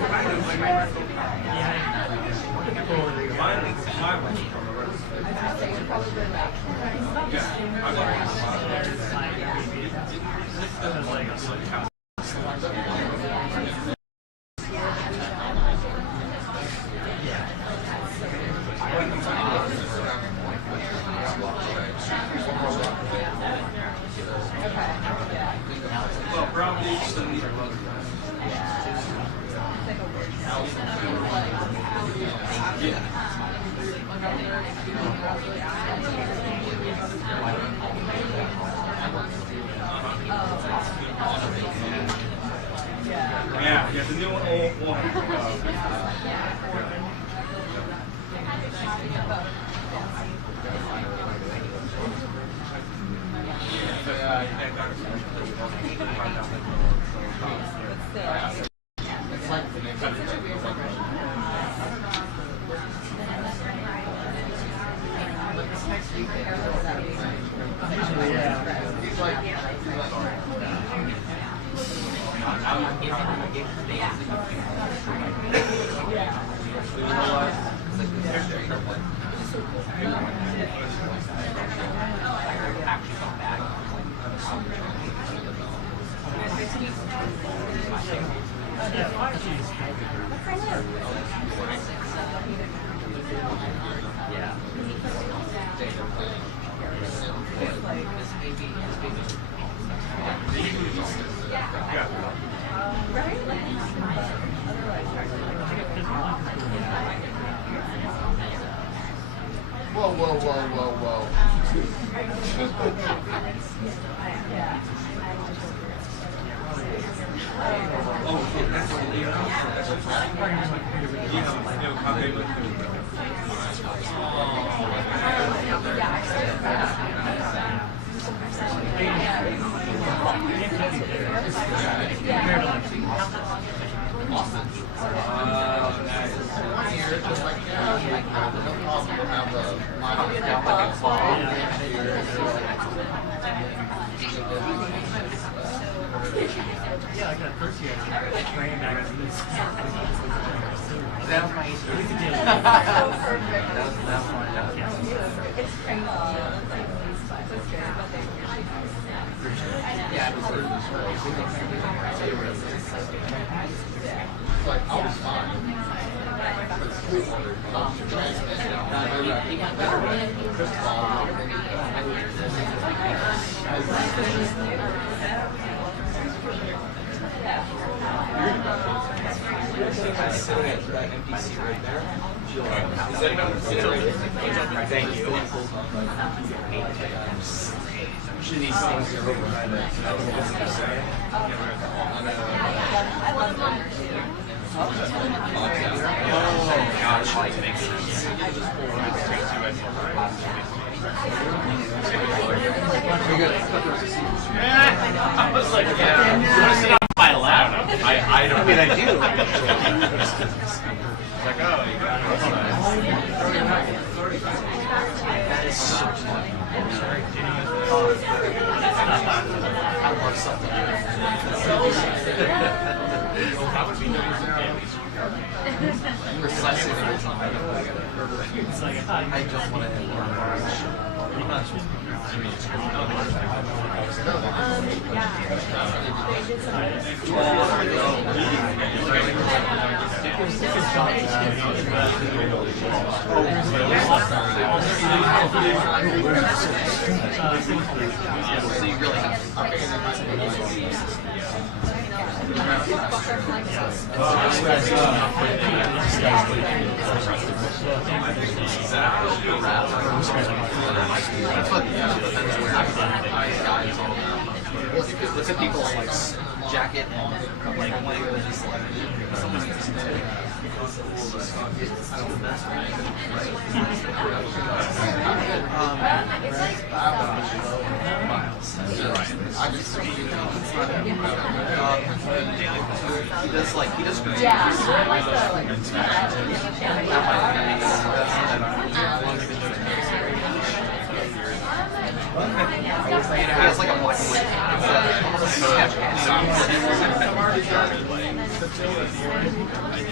Yeah, the new old one. Whoa, whoa, whoa, whoa, whoa. Yeah, I got a first year training magazines. That was my Easter. So perfect. That was my It's crazy. Yeah, it was Like, I was fine. Thank you. Should these things are over by the gosh, like makes sense. I was like, yeah. You want to sit on my lap? I don't. I mean, I do. Like, oh, you got it. That is so funny. I'm sorry. I love something. That would be nice. Precisely the reason I don't want to hit more so you really have look at people's like jacket on like just like someone needs to he does great. Yeah, he has like a black and white. It's almost a sketch.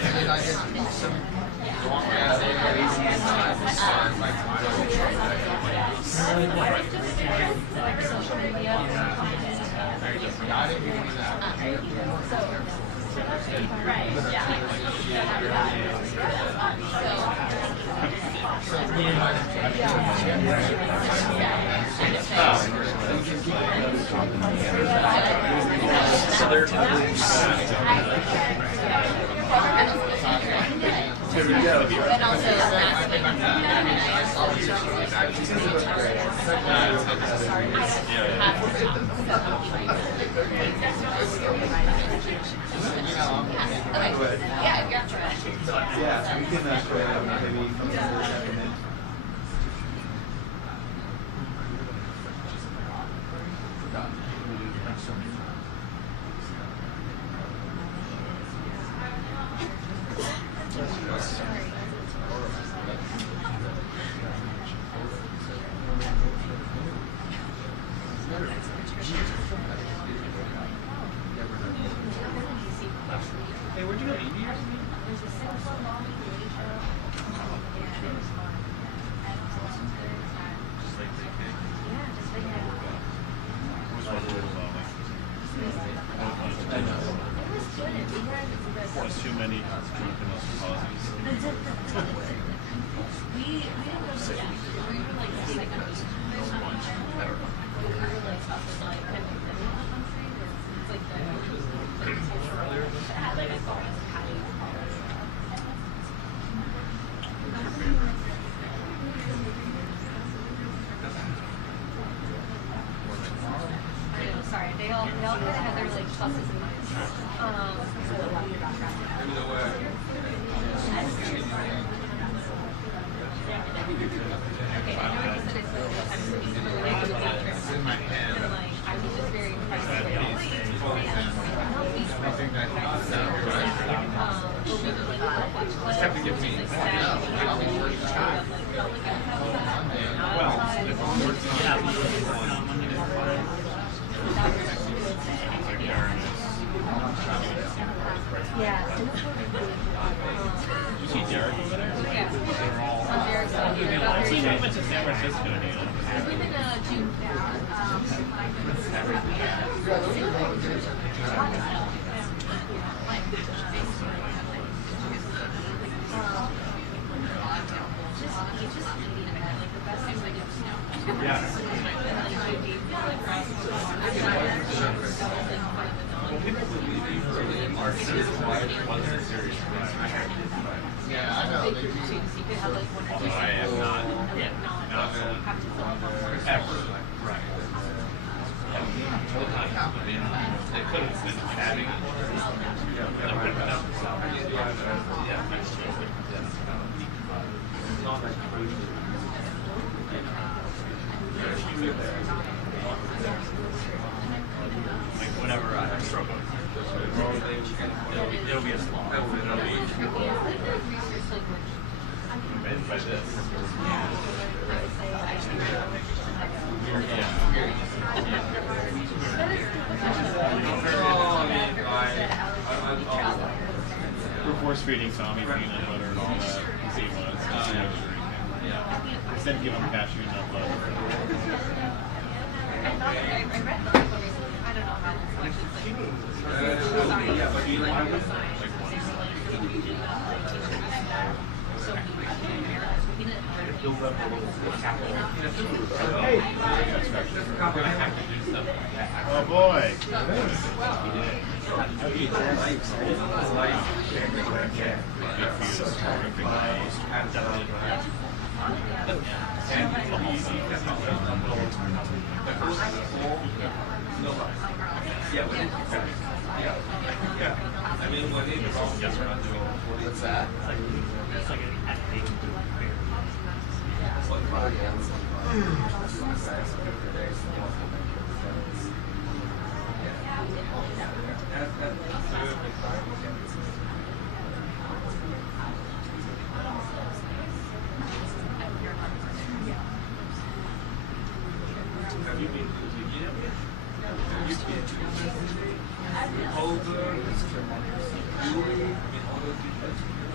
I did some long crazy I didn't do any of that. Right, yeah. So they're But also, yeah, gotcha. Yeah, we can maybe recommend. Hey, where'd you go to EB or something? There's too many drunkenness causes. Sorry, they all kind of have their like pluses and minuses. Okay, I know you said it's related to actress. And like, I was just very impressed with the Just have to give me. yeah. You see Derek over there? Yeah. I've seen him went to San Francisco, dude. I live in June. Yeah, I know. They do. You could have like one or two. I am not. Ever. Right. They could have been having it. Like whenever I have struggle, it'll be a slog. It'll be made by this. We're force feeding Tommy peanut butter and all that. See what it's instead of giving him cashew nut butter. I read the article recently. I don't know how much it's like. Yeah, but do you like them? Build up a little capital. Hey, Oh boy! Yeah. I mean, when they yes, we're not doing What's that? It's like an acting. Have you been to Virginia? You can. Over, Julie, I mean, all those people.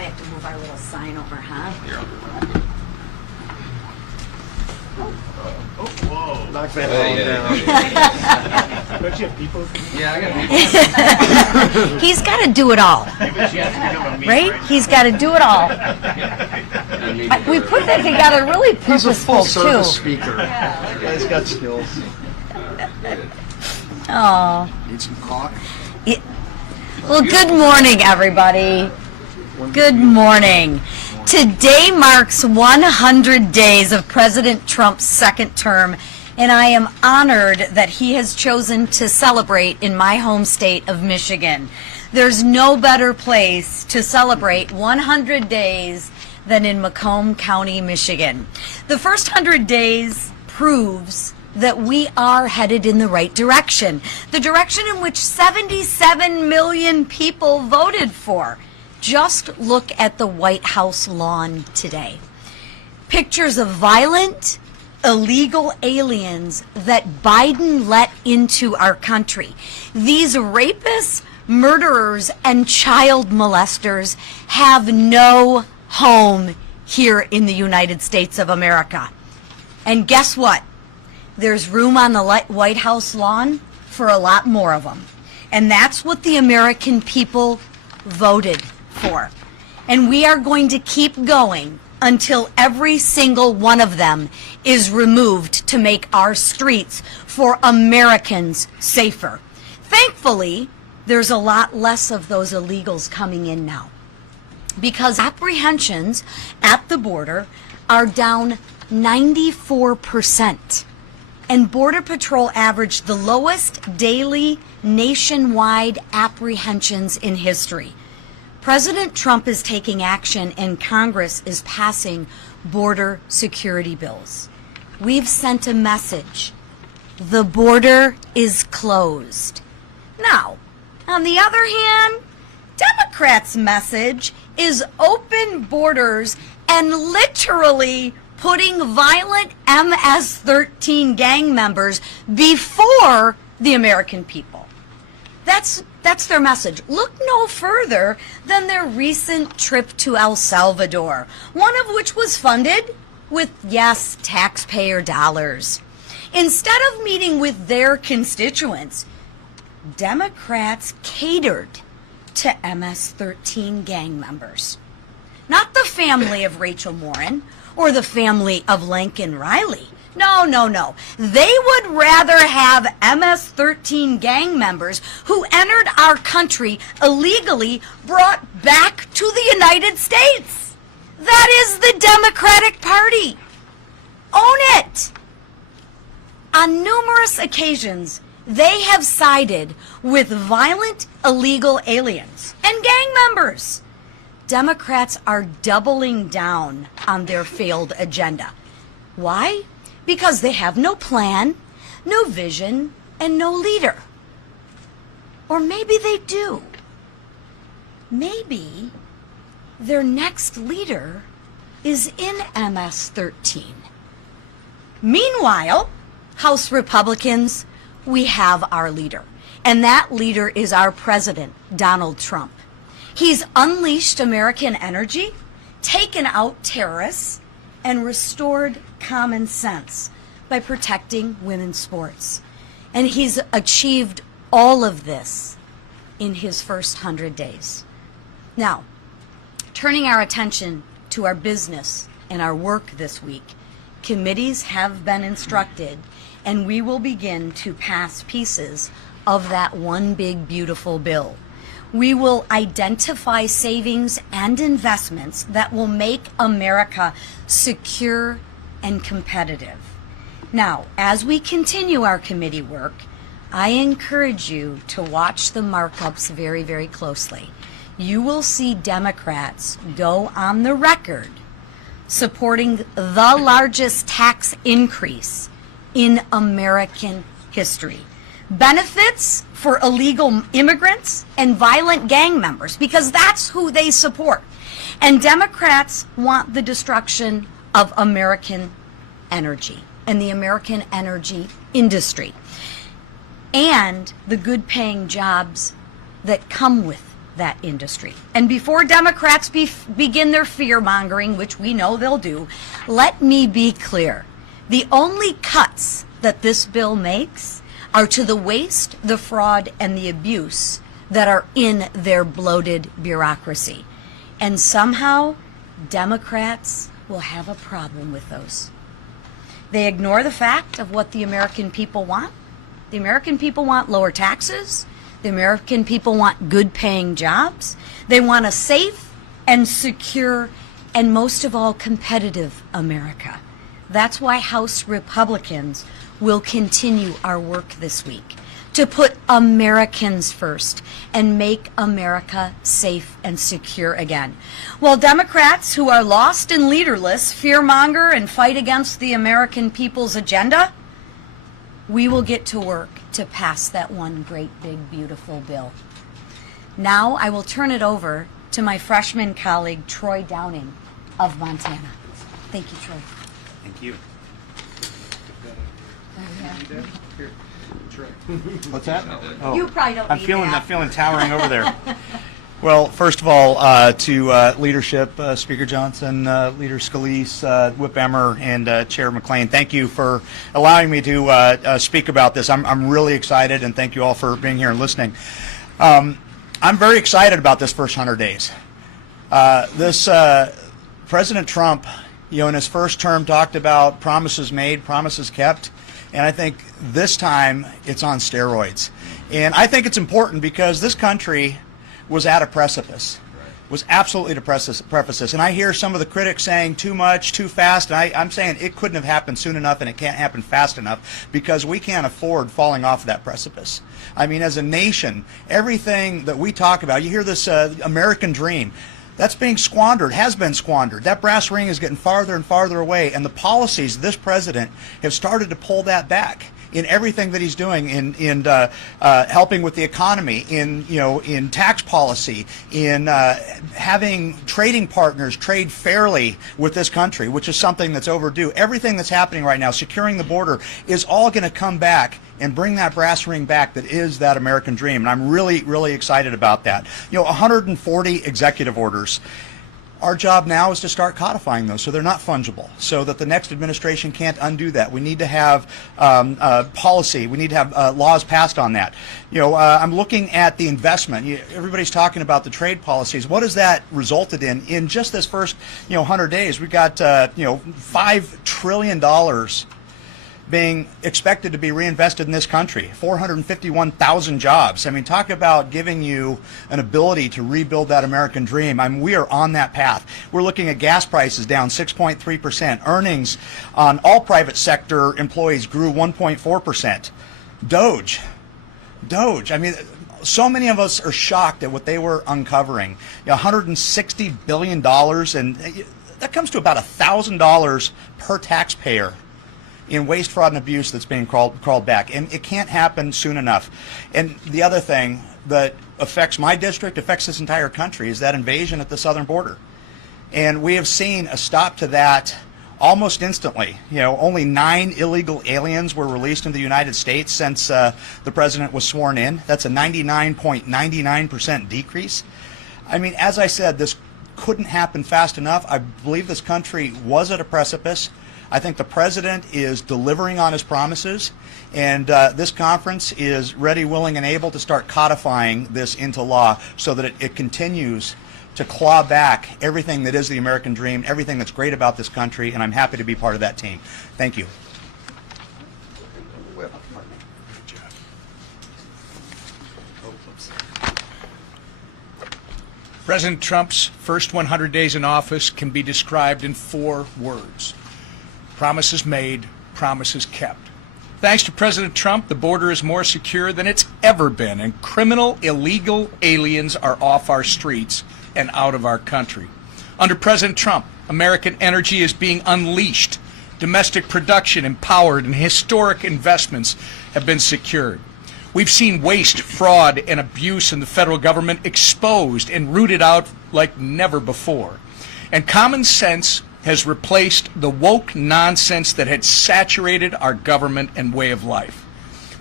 probably have to move our little sign over, huh? Oh, whoa. Knock that Hey, Don't you have people? Yeah, I got people. He's got to do it all, right? He's got to do it all. We put that together really He's a purposeful, full service too. speaker. That guy's got skills. Oh. Need some caulk? Well, good morning, everybody. Good morning. Today marks 100 days of President Trump's second term, and I am honored that he has chosen to celebrate in my home state of Michigan. There's no better place to celebrate 100 days than in Macomb County, Michigan. The first 100 days proves that we are headed in the right direction, the direction in which 77 million people voted for. Just look at the White House lawn today. Pictures of violent, illegal aliens that Biden let into our country. These rapists, murderers, and child molesters have no home here in the United States of America. And guess what? There's room on the White House lawn for a lot more of them. And that's what the American people voted for. And we are going to keep going until every single one of them is removed to make our streets for Americans safer. Thankfully, there's a lot less of those illegals coming in now, because apprehensions at the border are down 94%. And Border Patrol averaged the lowest daily nationwide apprehensions in history. President Trump is taking action and Congress is passing border security bills. We've sent a message. The border is closed. Now, on the other hand, Democrats' message is open borders and literally putting violent MS-13 gang members before the American people. That's their message. Look no further than their recent trip to El Salvador, one of which was funded with, yes, taxpayer dollars. Instead of meeting with their constituents, Democrats catered to MS-13 gang members. Not the family of Rachel Morin or the family of Lincoln Riley. No, no, no. They would rather have MS-13 gang members who entered our country illegally brought back to the United States. That is the Democratic Party. Own it. On numerous occasions, they have sided with violent illegal aliens and gang members. Democrats are doubling down on their failed agenda. Why? Because they have no plan, no vision, and no leader. Or maybe they do. Maybe their next leader is in MS-13. Meanwhile, House Republicans, we have our leader. And that leader is our president, Donald Trump. He's unleashed American energy, taken out terrorists, and restored common sense by protecting women's sports. And he's achieved all of this in his first 100 days. Now, turning our attention to our business and our work this week, committees have been instructed, and we will begin to pass pieces of that one big beautiful bill. We will identify savings and investments that will make America secure and competitive. Now, as we continue our committee work, I encourage you to watch the markups very, very closely. You will see Democrats go on the record supporting the largest tax increase in American history. Benefits for illegal immigrants and violent gang members, because that's who they support. And Democrats want the destruction of American energy and the American energy industry and the good paying jobs that come with that industry. And before Democrats begin their fear-mongering, which we know they'll do, let me be clear. The only cuts that this bill makes are to the waste, the fraud, and the abuse that are in their bloated bureaucracy. And somehow, Democrats will have a problem with those. They ignore the fact of what the American people want. The American people want lower taxes. The American people want good-paying jobs. They want a safe and secure and most of all competitive America. That's why House Republicans will continue our work this week to put Americans first and make America safe and secure again. While Democrats who are lost and leaderless fearmonger and fight against the American people's agenda, we will get to work to pass that one great, big, beautiful bill. Now I will turn it over to my freshman colleague, Troy Downing of Montana. Thank you, Troy. Thank you. What's that? Oh. You probably don't need that. I'm feeling towering over there. Well, first of all, to leadership, Speaker Johnson, Leader Scalise, Whip Emmer, and Chair McLean, thank you for allowing me to speak about this. I'm really excited, and thank you all for being here and listening. I'm very excited about this first 100 days. President Trump, in his first term talked about promises made, promises kept, and I think this time it's on steroids. And I think it's important because this country was at a precipice, was absolutely at a precipice. And I hear some of the critics saying too much, too fast, and I'm saying it couldn't have happened soon enough and it can't happen fast enough because we can't afford falling off of that precipice. I mean, as a nation, everything that we talk about, you hear this American dream, that's being squandered, has been squandered. That brass ring is getting farther and farther away, and the policies of this president have started to pull that back in everything that he's doing, in helping with the economy, in tax policy, in having trading partners trade fairly with this country, which is something that's overdue. Everything that's happening right now, securing the border, is all going to come back and bring that brass ring back that is that American dream. And I'm really, really excited about that. 140 executive orders. Our job now is to start codifying those so they're not fungible, so that the next administration can't undo that. We need to have policy. We need to have laws passed on that. I'm looking at the investment. Everybody's talking about the trade policies. What has that resulted in? In just this first 100 days, we got $5 trillion being expected to be reinvested in this country, 451,000 jobs. I mean, talk about giving you an ability to rebuild that American dream. We are on that path. We're looking at gas prices down 6.3%. Earnings on all private sector employees grew 1.4%. Doge. I mean, so many of us are shocked at what they were uncovering. $160 billion, and that comes to about $1,000 per taxpayer in waste, fraud, and abuse that's being crawled back. And it can't happen soon enough. And the other thing that affects my district, affects this entire country, is that invasion at the southern border. And we have seen a stop to that almost instantly. Only 9 illegal aliens were released in the United States since the president was sworn in. That's a 99.99% decrease. I mean, as I said, this couldn't happen fast enough. I believe this country was at a precipice. I think the president is delivering on his promises, and this conference is ready, willing, and able to start codifying this into law so that it continues to claw back everything that is the American dream, everything that's great about this country, and I'm happy to be part of that team. Thank you. President Trump's first 100 days in office can be described in 4 words. Promises made, promises kept. Thanks to President Trump, the border is more secure than it's ever been, and criminal, illegal aliens are off our streets and out of our country. Under President Trump, American energy is being unleashed. Domestic production empowered, and historic investments have been secured. We've seen waste, fraud, and abuse in the federal government exposed and rooted out like never before. And common sense has replaced the woke nonsense that had saturated our government and way of life.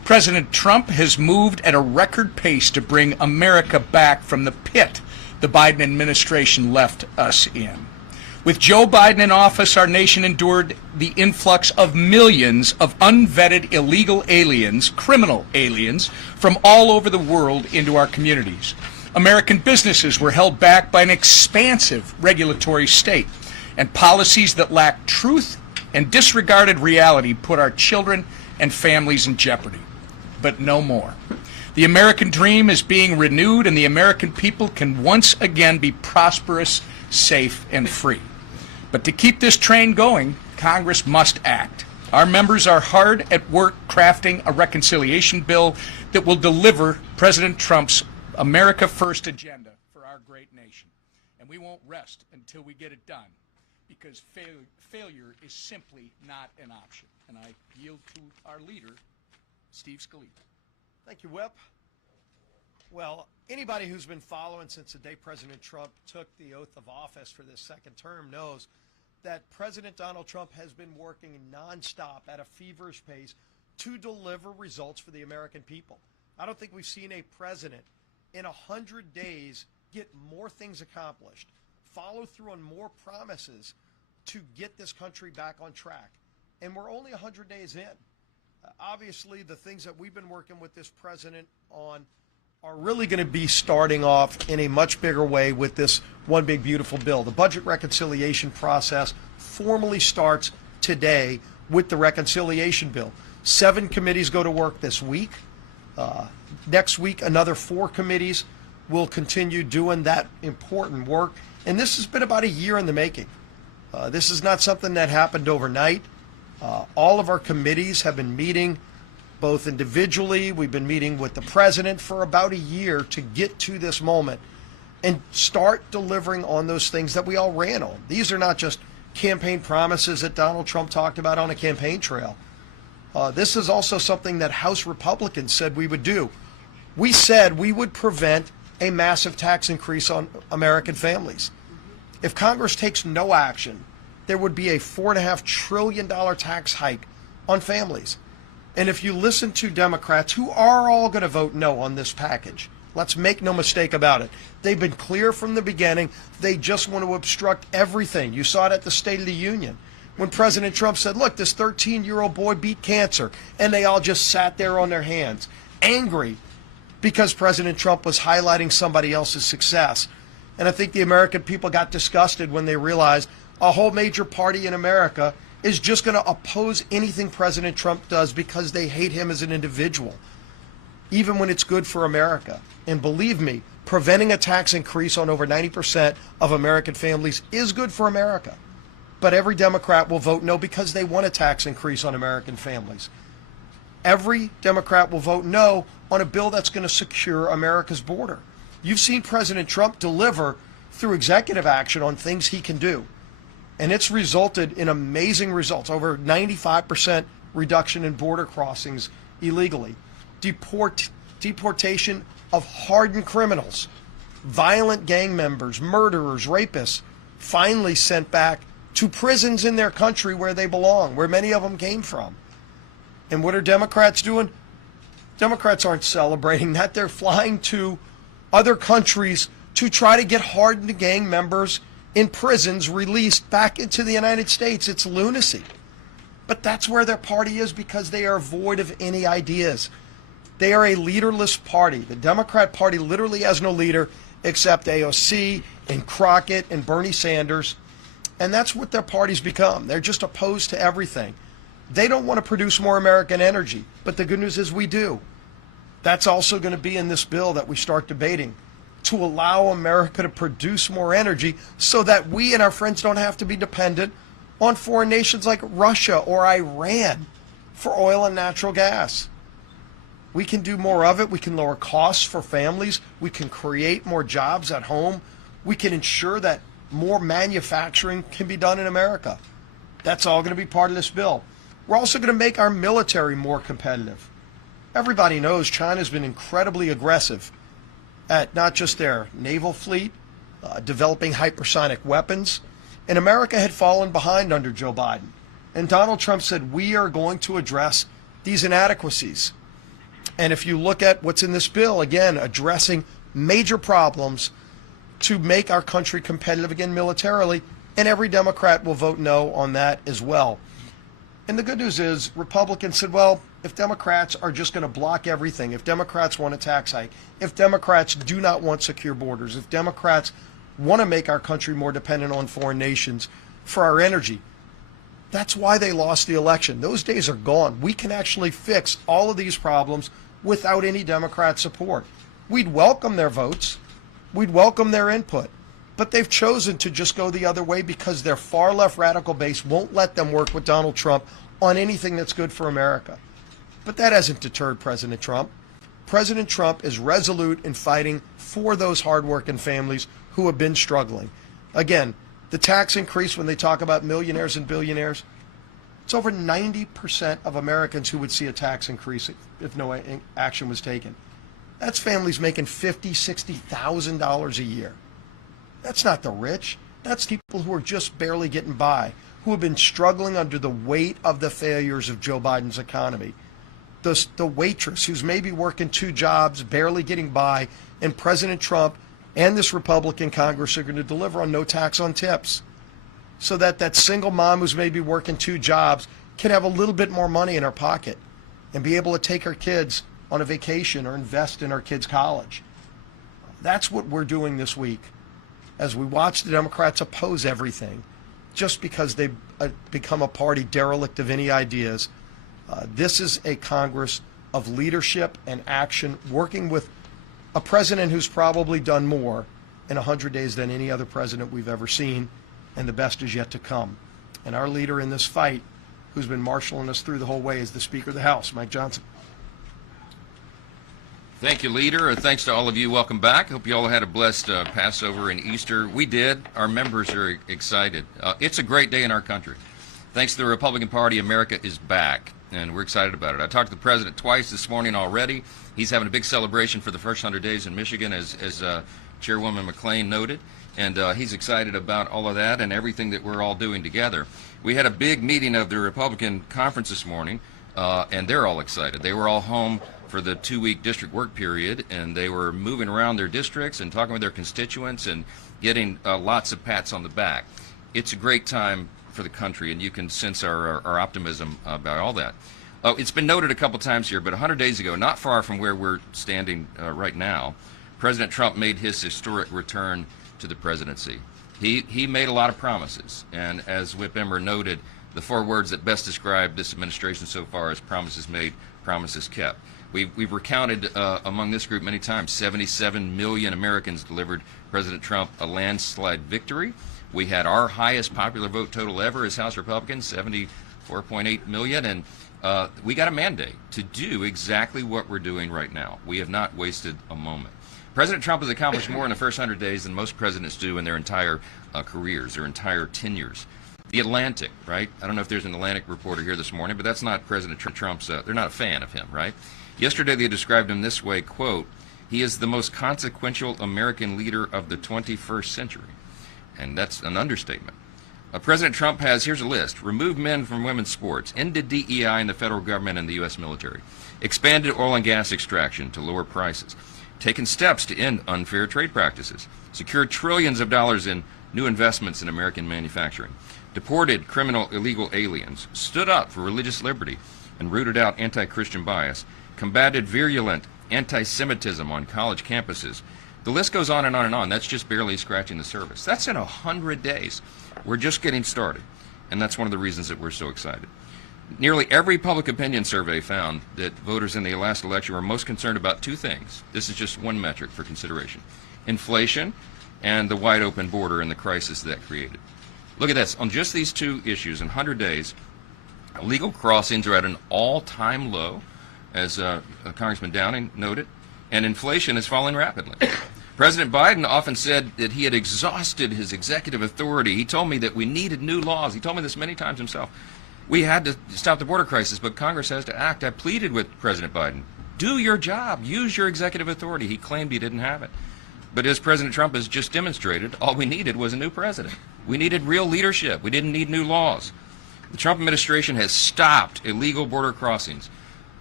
President Trump has moved at a record pace to bring America back from the pit the Biden administration left us in. With Joe Biden in office, our nation endured the influx of millions of unvetted illegal aliens, criminal aliens, from all over the world into our communities. American businesses were held back by an expansive regulatory state, and policies that lacked truth and disregarded reality put our children and families in jeopardy. But no more. The American dream is being renewed, and the American people can once again be prosperous, safe, and free. But to keep this train going, Congress must act. Our members are hard at work crafting a reconciliation bill that will deliver President Trump's America First agenda for our great nation. And we won't rest until we get it done, because failure is simply not an option. And I yield to our leader, Steve Scalise. Thank you, Whip. Well, anybody who's been following since the day President Trump took the oath of office for this second term knows that President Donald Trump has been working nonstop at a feverish pace to deliver results for the American people. I don't think we've seen a president in 100 days get more things accomplished, follow through on more promises to get this country back on track. And we're only 100 days in. Obviously, the things that we've been working with this president on are really going to be starting off in a much bigger way with this one big beautiful bill. The budget reconciliation process formally starts today with the reconciliation bill. 7 committees go to work this week. Next week, another 4 committees will continue doing that important work. And this has been about a year in the making. This is not something that happened overnight. All of our committees have been meeting both individually. We've been meeting with the president for about a year to get to this moment and start delivering on those things that we all ran on. These are not just campaign promises that Donald Trump talked about on a campaign trail. This is also something that House Republicans said we would do. We said we would prevent a massive tax increase on American families. If Congress takes no action, there would be a $4.5 trillion tax hike on families. And if you listen to Democrats, who are all going to vote no on this package, let's make no mistake about it. They've been clear from the beginning. They just want to obstruct everything. You saw it at the State of the Union when President Trump said, look, this 13-year-old boy beat cancer. And they all just sat there on their hands, angry because President Trump was highlighting somebody else's success. And I think the American people got disgusted when they realized a whole major party in America is just going to oppose anything President Trump does because they hate him as an individual, even when it's good for America. And believe me, preventing a tax increase on over 90% of American families is good for America. But every Democrat will vote no because they want a tax increase on American families. Every Democrat will vote no on a bill that's going to secure America's border. You've seen President Trump deliver through executive action on things he can do. And it's resulted in amazing results, over 95% reduction in border crossings illegally, deportation of hardened criminals, violent gang members, murderers, rapists, finally sent back to prisons in their country where they belong, where many of them came from. And what are Democrats doing? Democrats aren't celebrating that. They're flying to other countries to try to get hardened gang members in prisons released back into the United States. It's lunacy. But that's where their party is because they are void of any ideas. They are a leaderless party. The Democrat Party literally has no leader except AOC and Crockett and Bernie Sanders. And that's what their party's become. They're just opposed to everything. They don't want to produce more American energy. But the good news is we do. That's also going to be in this bill that we start debating, to allow America to produce more energy so that we and our friends don't have to be dependent on foreign nations like Russia or Iran for oil and natural gas. We can do more of it. We can lower costs for families. We can create more jobs at home. We can ensure that more manufacturing can be done in America. That's all going to be part of this bill. We're also going to make our military more competitive. Everybody knows China's been incredibly aggressive at not just their naval fleet, developing hypersonic weapons. And America had fallen behind under Joe Biden. And Donald Trump said, we are going to address these inadequacies. And if you look at what's in this bill, again, addressing major problems to make our country competitive again militarily, and every Democrat will vote no on that as well. And the good news is Republicans said, well, if Democrats are just going to block everything, if Democrats want a tax hike, if Democrats do not want secure borders, if Democrats want to make our country more dependent on foreign nations for our energy, that's why they lost the election. Those days are gone. We can actually fix all of these problems without any Democrat support. We'd welcome their votes. We'd welcome their input. But they've chosen to just go the other way because their far left radical base won't let them work with Donald Trump on anything that's good for America. But that hasn't deterred President Trump. President Trump is resolute in fighting for those hardworking families who have been struggling. Again, the tax increase, when they talk about millionaires and billionaires, it's over 90% of Americans who would see a tax increase if no action was taken. That's families making $50,000, $60,000 a year. That's not the rich. That's people who are just barely getting by, who have been struggling under the weight of the failures of Joe Biden's economy. The waitress who's maybe working 2 jobs, barely getting by, and President Trump and this Republican Congress are going to deliver on no tax on tips, so that that single mom who's maybe working 2 jobs can have a little bit more money in her pocket and be able to take her kids on a vacation or invest in her kids' college. That's what we're doing this week as we watch the Democrats oppose everything just because they've become a party derelict of any ideas. This is a Congress of leadership and action, working with a president who's probably done more in 100 days than any other president we've ever seen, and the best is yet to come. And our leader in this fight, who's been marshaling us through the whole way, is the Speaker of the House, Mike Johnson. Thank you, Leader. Thanks to all of you. Welcome back. Hope you all had a blessed Passover and Easter. We did. Our members are excited. It's a great day in our country. Thanks to the Republican Party, America is back, and we're excited about it. I talked to the President twice this morning already. He's having a big celebration for the first 100 days in Michigan, as Chairwoman McClain noted, and he's excited about all of that and everything that we're all doing together. We had a big meeting of the Republican conference this morning, and they're all excited. They were all home for the 2-week district work period, and they were moving around their districts and talking with their constituents and getting lots of pats on the back. It's a great time for the country, and you can sense our optimism about all that. It's been noted a couple times here, but 100 days ago, not far from where we're standing right now, President Trump made his historic return to the presidency. He made a lot of promises, and as Whip Emmer noted, the 4 words that best describe this administration so far is promises made, promises kept. We've recounted among this group many times, 77 million Americans delivered President Trump a landslide victory. We had our highest popular vote total ever as House Republicans, 74.8 million, and we got a mandate to do exactly what we're doing right now. We have not wasted a moment. President Trump has accomplished more in the first 100 days than most presidents do in their entire careers, their entire tenures. The Atlantic, right? I don't know if there's an Atlantic reporter here this morning, but that's not President Trump's, they're not a fan of him, right? Yesterday they described him this way, quote, "He is the most consequential American leader of the 21st century." And that's an understatement. President Trump has, here's a list, removed men from women's sports, ended DEI in the federal government and the U.S. military, expanded oil and gas extraction to lower prices, taken steps to end unfair trade practices, secured trillions of dollars in new investments in American manufacturing, deported criminal illegal aliens, stood up for religious liberty and rooted out anti-Christian bias, combated virulent anti-Semitism on college campuses. The list goes on and on and on. That's just barely scratching the surface. That's in 100 days. We're just getting started, and that's one of the reasons that we're so excited. Nearly every public opinion survey found that voters in the last election were most concerned about 2 things. This is just one metric for consideration: inflation and the wide open border and the crisis that created. Look at this. On just these 2 issues in 100 days, illegal crossings are at an all-time low, as Congressman Downing noted, and inflation is falling rapidly. President Biden often said that he had exhausted his executive authority. He told me that we needed new laws. He told me this many times himself. We had to stop the border crisis, but Congress has to act. I pleaded with President Biden, do your job, use your executive authority. He claimed he didn't have it. But as President Trump has just demonstrated, all we needed was a new president. We needed real leadership. We didn't need new laws. The Trump administration has stopped illegal border crossings.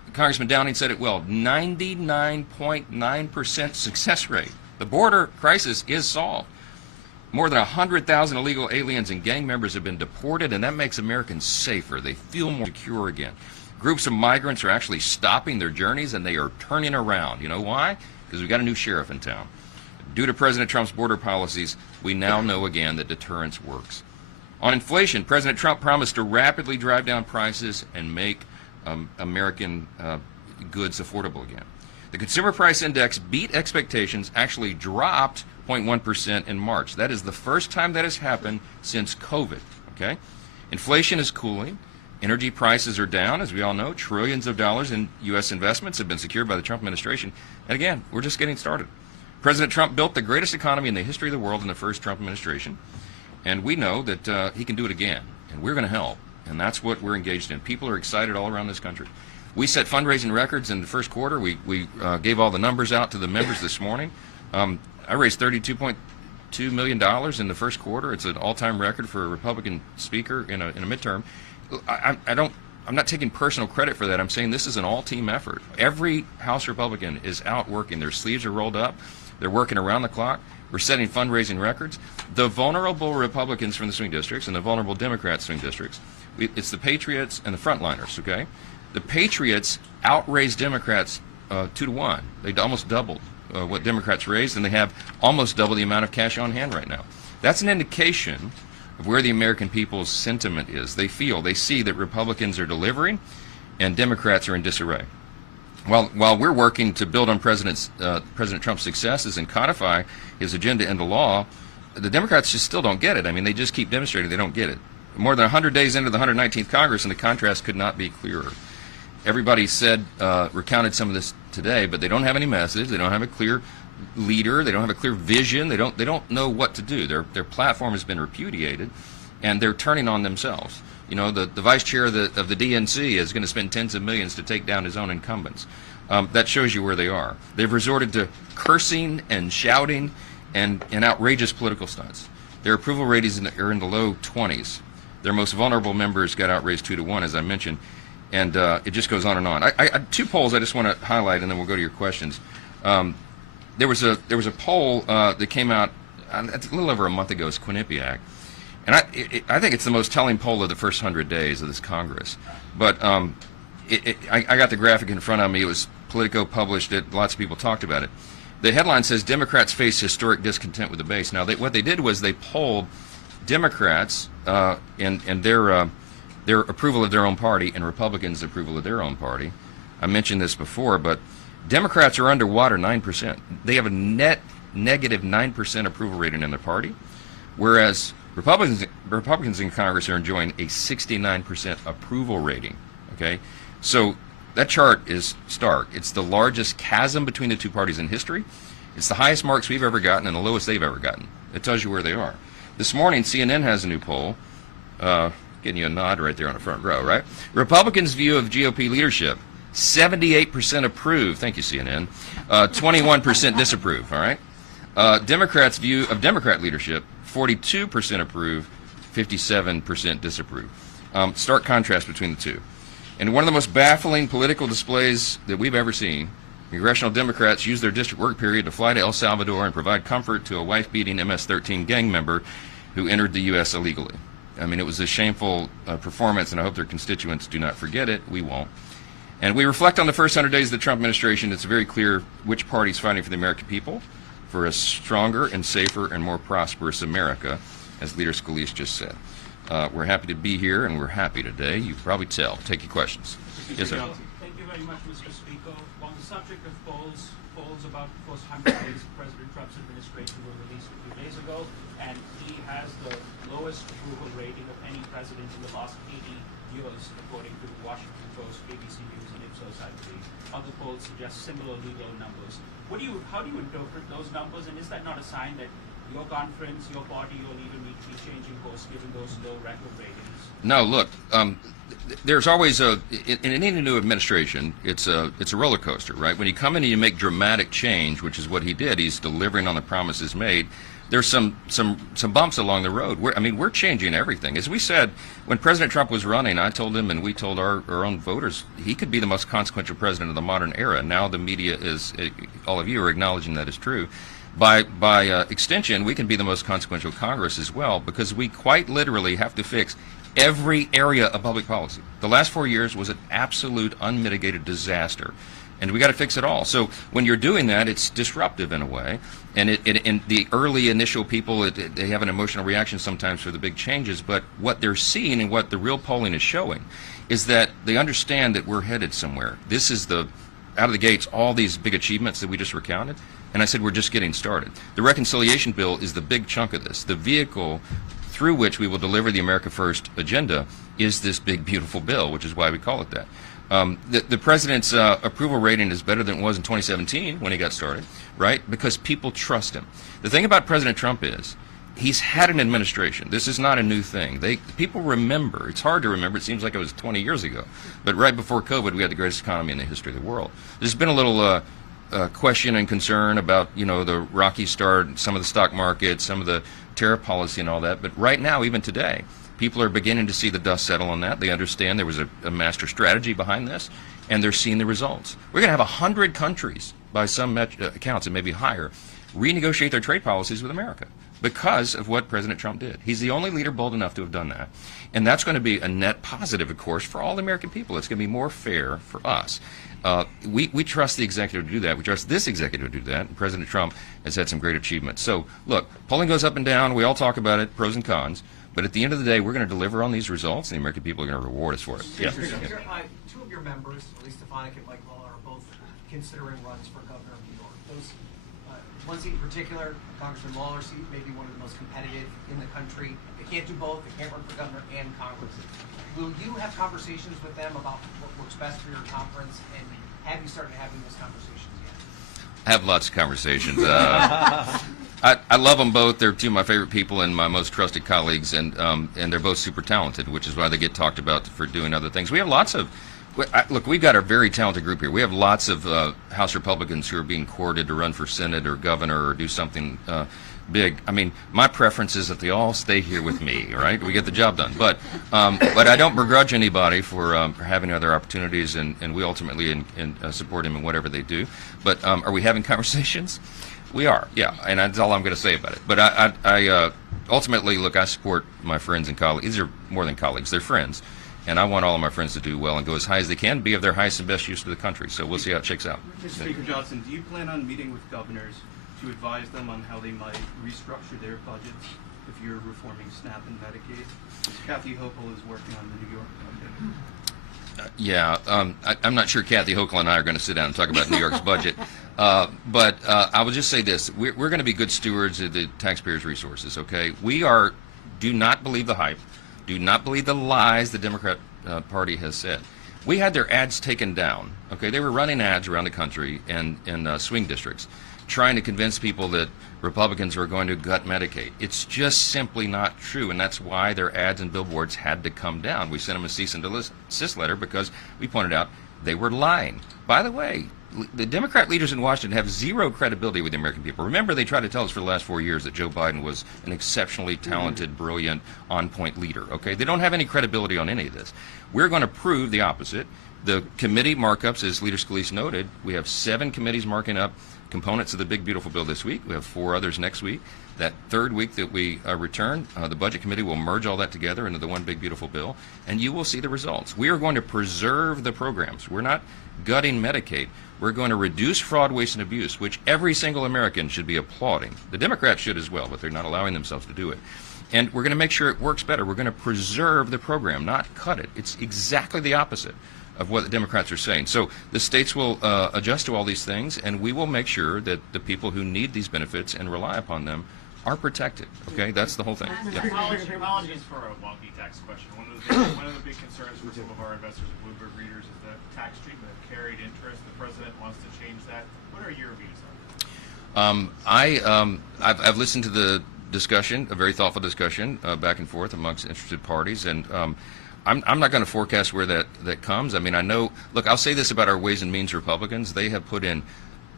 Congressman Downing said it well, 99.9% success rate. The border crisis is solved. More than 100,000 illegal aliens and gang members have been deported, and that makes Americans safer. They feel more secure again. Groups of migrants are actually stopping their journeys, and they are turning around. You know why? Because we've got a new sheriff in town. Due to President Trump's border policies, we now know again that deterrence works. On inflation, President Trump promised to rapidly drive down prices and make American goods affordable again. The Consumer Price Index beat expectations, actually dropped 0.1% in March. That is the first time that has happened since COVID. Okay? Inflation is cooling. Energy prices are down, as we all know. Trillions of dollars in U.S. investments have been secured by the Trump administration. And again, we're just getting started. President Trump built the greatest economy in the history of the world in the first Trump administration. And we know that he can do it again. And we're going to help. And that's what we're engaged in. People are excited all around this country. We set fundraising records in the first quarter. We gave all the numbers out to the members this morning. I raised $32.2 million in the first quarter. It's an all-time record for a Republican speaker in a midterm. I'm not taking personal credit for that. I'm saying this is an all-team effort. Every House Republican is out working. Their sleeves are rolled up. They're working around the clock. We're setting fundraising records. The vulnerable Republicans from the swing districts and the vulnerable Democrat swing districts, it's the Patriots and the frontliners, okay? The Patriots outraised Democrats 2-to-1. They almost doubled what Democrats raised, and they have almost double the amount of cash on hand right now. That's an indication of where the American people's sentiment is. They see that Republicans are delivering and Democrats are in disarray. While we're working to build on President Trump's successes and codify his agenda into law, the Democrats just still don't get it. I mean, they just keep demonstrating they don't get it. More than 100 days into the 119th Congress, and the contrast could not be clearer. Everybody said, recounted some of this today, but they don't have any message. They don't have a clear leader. They don't have a clear vision. They don't know what to do. Their platform has been repudiated, and they're turning on themselves. You know, the vice chair of the DNC is going to spend tens of millions to take down his own incumbents. That shows you where they are. They've resorted to cursing and shouting and outrageous political stunts. Their approval ratings are in the low 20s. Their most vulnerable members got outraised 2-to-1, as I mentioned, and it just goes on and on. Two polls I just want to highlight, and then we'll go to your questions. There was a poll that came out a little over a month ago. It's Quinnipiac. And I think it's the most telling poll of the first 100 days of this Congress. But I got the graphic in front of me. It was Politico published it. Lots of people talked about it. The headline says, Democrats face historic discontent with the base. Now, what they did was they polled Democrats and their approval of their own party and Republicans' approval of their own party. I mentioned this before, but Democrats are underwater 9%. They have a net negative 9% approval rating in their party, whereas Republicans in Congress are enjoying a 69% approval rating. Okay, so that chart is stark. It's the largest chasm between the two parties in history. It's the highest marks we've ever gotten and the lowest they've ever gotten. It tells you where they are. This morning, CNN has a new poll, getting you a nod right there on the front row, right? Republicans' view of GOP leadership, 78% approve. Thank you, CNN. 21% disapprove, all right? Democrats' view of Democrat leadership, 42% approve, 57% disapprove. Stark contrast between the two. And one of the most baffling political displays that we've ever seen, congressional Democrats used their district work period to fly to El Salvador and provide comfort to a wife-beating MS-13 gang member who entered the U.S. illegally. I mean, it was a shameful performance, and I hope their constituents do not forget it. We won't. And we reflect on the first 100 days of the Trump administration. It's very clear which party is fighting for the American people, for a stronger and safer and more prosperous America, as Leader Scalise just said. We're happy to be here, and we're happy today. You can probably tell. Take your questions. Yes, sir. Thank you very much, Mr. Speaker. On the subject of polls about the first 100 days of President Trump's administration were released a few days ago, and he has the lowest approval rating of any president in the last 80 years, according to the Washington Post, ABC News, and Ipsos, I believe. Other polls suggest similarly low numbers. How do you interpret those numbers, and is that not a sign that your conference, your party, your leader need to be changing course given those low record ratings? No, look, there's always in any new administration, it's a roller coaster, right? When you come in and you make dramatic change, which is what he did, he's delivering on the promises made. there's some bumps along the road. We're changing everything. As we said, when President Trump was running, I told him and we told our own voters he could be the most consequential president of the modern era. Now the media is, all of you are acknowledging that is true. By extension, we can be the most consequential Congress as well, because we quite literally have to fix every area of public policy. The last 4 years was an absolute unmitigated disaster, and we got to fix it all. So when you're doing that, it's disruptive in a way, and and the early initial people, they have an emotional reaction sometimes for the big changes, but what they're seeing and what the real polling is showing is that they understand that we're headed somewhere. This is out of the gates, all these big achievements that we just recounted, and I said we're just getting started. The reconciliation bill is the big chunk of this. The vehicle through which we will deliver the America First agenda is this big, beautiful bill, which is why we call it that. The president's approval rating is better than it was in 2017 when he got started, right? Because people trust him. The thing about President Trump is he's had an administration. This is not a new thing. People remember. It's hard to remember. It seems like it was 20 years ago. But right before COVID, we had the greatest economy in the history of the world. There's been a little question and concern about, the rocky start, some of the stock market, some of the tariff policy and all that. But right now, even today, people are beginning to see the dust settle on that. They understand there was a master strategy behind this, and they're seeing the results. We're going to have 100 countries, by some accounts, and maybe higher, renegotiate their trade policies with America because of what President Trump did. He's the only leader bold enough to have done that. And that's going to be a net positive, of course, for all the American people. It's going to be more fair for us. We trust the executive to do that. We trust this executive to do that. And President Trump has had some great achievements. So, look, polling goes up and down. We all talk about it, pros and cons. But at the end of the day, we're going to deliver on these results, and the American people are going to reward us for it. Yeah. Two of your members, Elise Stefanik and Mike Lawler, are both considering runs for governor of New York. Those one seat in particular, Congressman Lawler's seat, may be one of the most competitive in the country. They can't do both. They can't run for governor and Congress. Will you have conversations with them about what works best for your conference, and have you started having those conversations yet? I have lots of conversations. I love them both. They're two of my favorite people and my most trusted colleagues, and they're both super talented, which is why they get talked about for doing other things. We have lots of, look, we've got a very talented group here. We have lots of House Republicans who are being courted to run for Senate or governor or do something big. I mean, my preference is that they all stay here with me, right? We get the job done. But I don't begrudge anybody for having other opportunities, and we ultimately support them in whatever they do. But are we having conversations? We are, yeah, and that's all I'm going to say about it. But I ultimately, look, I support my friends and colleagues. These are more than colleagues, they're friends. And I want all of my friends to do well and go as high as they can, be of their highest and best use to the country. So we'll see how it shakes out. Mr. Speaker Johnson, do you plan on meeting with governors to advise them on how they might restructure their budgets if you're reforming SNAP and Medicaid? Kathy Hochul is working on the New York budget. I'm not sure Kathy Hochul and I are going to sit down and talk about New York's budget. But I will just say this. We're going to be good stewards of the taxpayers' resources, okay? Do not believe the hype. Do not believe the lies the Democrat Party has said. We had their ads taken down, okay? They were running ads around the country and in swing districts trying to convince people that Republicans were going to gut Medicaid. It's just simply not true, and that's why their ads and billboards had to come down. We sent them a cease and desist letter because we pointed out they were lying. By the way, the Democrat leaders in Washington have zero credibility with the American people. Remember, they tried to tell us for the last 4 years that Joe Biden was an exceptionally talented, brilliant, on-point leader. Okay, they don't have any credibility on any of this. We're going to prove the opposite. The committee markups, as Leader Scalise noted, we have 7 committees marking up components of the big, beautiful bill this week. We have 4 others next week. That third week that we return, the Budget Committee will merge all that together into the one big, beautiful bill, and you will see the results. We are going to preserve the programs. We're not gutting Medicaid. We're going to reduce fraud, waste, and abuse, which every single American should be applauding. The Democrats should as well, but they're not allowing themselves to do it. And we're going to make sure it works better. We're going to preserve the program, not cut it. It's exactly the opposite of what the Democrats are saying. So the states will adjust to all these things, and we will make sure that the people who need these benefits and rely upon them are protected. Okay, that's the whole thing. Yeah. Apologies for a wonky tax question. One of the big concerns for some of our investors and Bloomberg readers is the tax treatment of carried interest. The president wants to change that. What are your views on that? I've listened to the discussion, a very thoughtful discussion back and forth amongst interested parties, and I'm not going to forecast where that comes. I mean, I know, look, I'll say this about our Ways and Means Republicans. They have put in